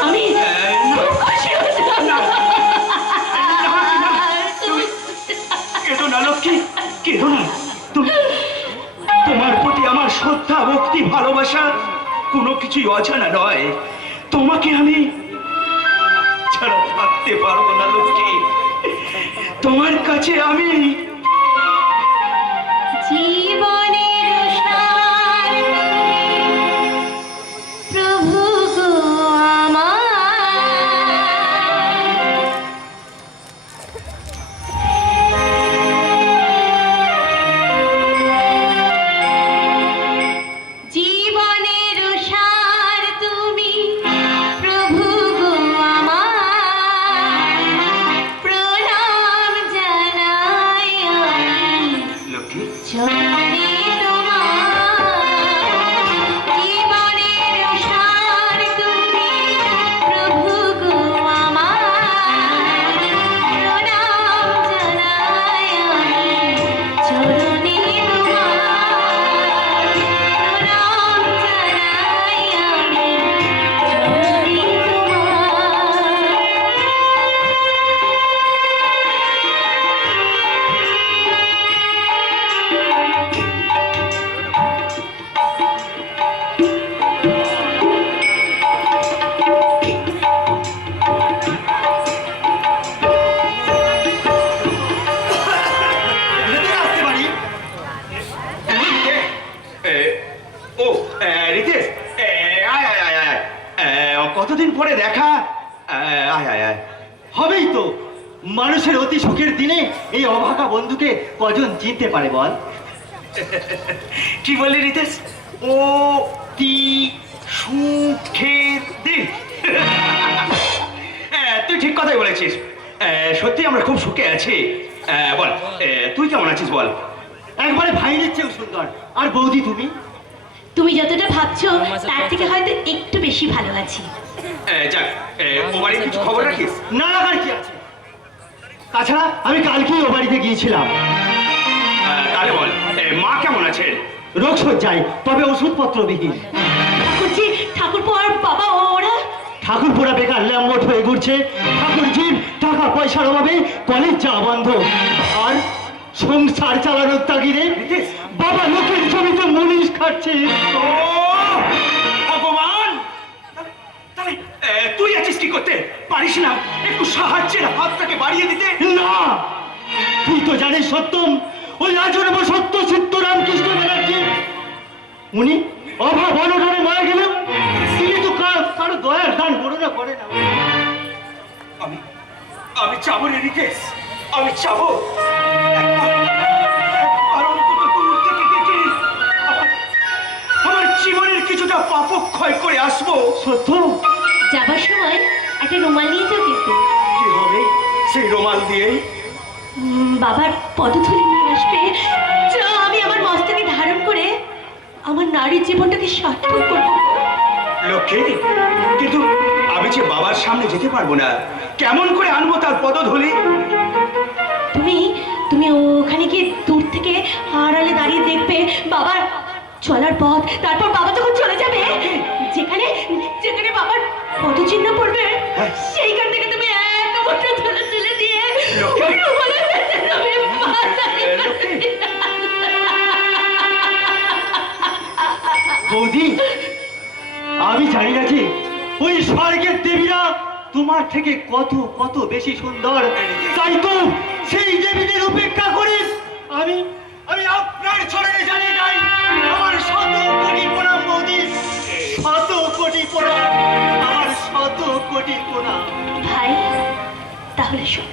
আমি খুব খুশি হতাম। কেঁদো না লক্ষ্মী, কেঁদো না। তোমার প্রতি আমার শ্রদ্ধা ভক্তি ভালোবাসা কোনো কিছুই অজানা নয়। তোমাকে আমি ছাড়া থাকতে পারবো না লক্ষ্মী, তোমার কাছে আমি জীবনের সার প্রভু গো আমার, জীবনের সার তুমি প্রভু গো আমার, প্রণাম জানাই আমি লক্ষ্মী। চরণে তোমার, জীবনের সার তুমি প্রভু গো আমার, এতদিন পরে দেখা, আয় আয় আয়, হবেই তো। মানুষের অতি সুখের দিনে এই অভাগা বন্ধুকে কজন চিনতে পারে বল? কি বললি রিতেশ? অতি সুখের দিন। তুই ঠিক কথাই বলেছিস। সত্যি আমরা খুব সুখে আছি। বল, তুই কেমন আছিস বল? একবারে ভাইয়ের চেয়েও সুন্দর। আর বৌদি তুমি? তুমি যতটা ভাবছো তার থেকে হয়তো একটু বেশি ভালো আছি। যাক, ও বাড়ির কিছু খবর রাখিস? না রাখার কি আছে? তাছাড়া আমি কালকেই ও বাড়িতে গিয়েছিলাম। তাহলে বল, মা কেমন আছে? রোগ সজ্জায়, তবে ওষুধপত্রবিহীন। ঠাকুরজি, ঠাকুরপো আর বাবা ওরা? ঠাকুরপোড়া বেকার ল্যাম্বট হয়ে ঘুরছে। ঠাকুরজির টাকা পয়সার অভাবে কলেজ যাওয়া বন্ধ। আর সংসার চালানোর তাগিদে বাবা লোকের জমিতে মুনিশ খাচ্ছে। ভগবান, তুই আছিস কি করতে? পারিস না একটু সাহায্যের হাতটাকে বাড়িয়ে দিতে? না, তুই তো জানিস সত্যম, ওই আজন্ম সত্য চিত্ত রামকৃষ্ণ ব্যানার্জি, উনি অভাব অনটনে মারা গেলেন। তিনি তো কারো দয়ার দান গণনা করে না। আমি চাবো রে রিতেশ, আমি চাবো একবার অন্তত দূর থেকে দেখে আমার জীবনের কিছুটা পাপক্ষয় করে আসবো। সত্য? যাবার সময় একটা রুমাল নিয়ে যাও কিন্তু। কি হবে সেই রুমাল দিয়েই? বাবার পদধূলি নিয়ে আসবে, যা আমি আমার মস্তকে ধারণ করে আমার নারীর জীবনটাকে সার্থক করব। লক্ষ্মী, কিন্তু আমি যে বাবার সামনে যেতে পারবো না, কেমন করে আনবো তার পদধূলি? তুমি তুমি ওখানে গিয়ে দূর থেকে আড়ালে দাঁড়িয়ে দেখবে বাবার চলার পথ। তারপর বাবা যখন চলে যাবে, যেখানে যেখানে বাবার পদচিহ্ন পড়বে, সেইখান থেকে তুমি এক মুঠো ধুলো তুলে দিয়ে রুমালের ভেতরে তুমি বৌদি, আমি জানি না যে ওই স্বর্গের দেবীরা তোমার থেকে কত কত বেশি সুন্দর। তাই তো সেই দেবীদের উপেক্ষা করি আমি আমি আপনার চরণে জানিয়ে যাই আমার শত কোটি প্রণাম বৌদি, শত কোটি প্রণাম, আমার শত কোটি প্রণাম। ভাই, তাহলে শোন,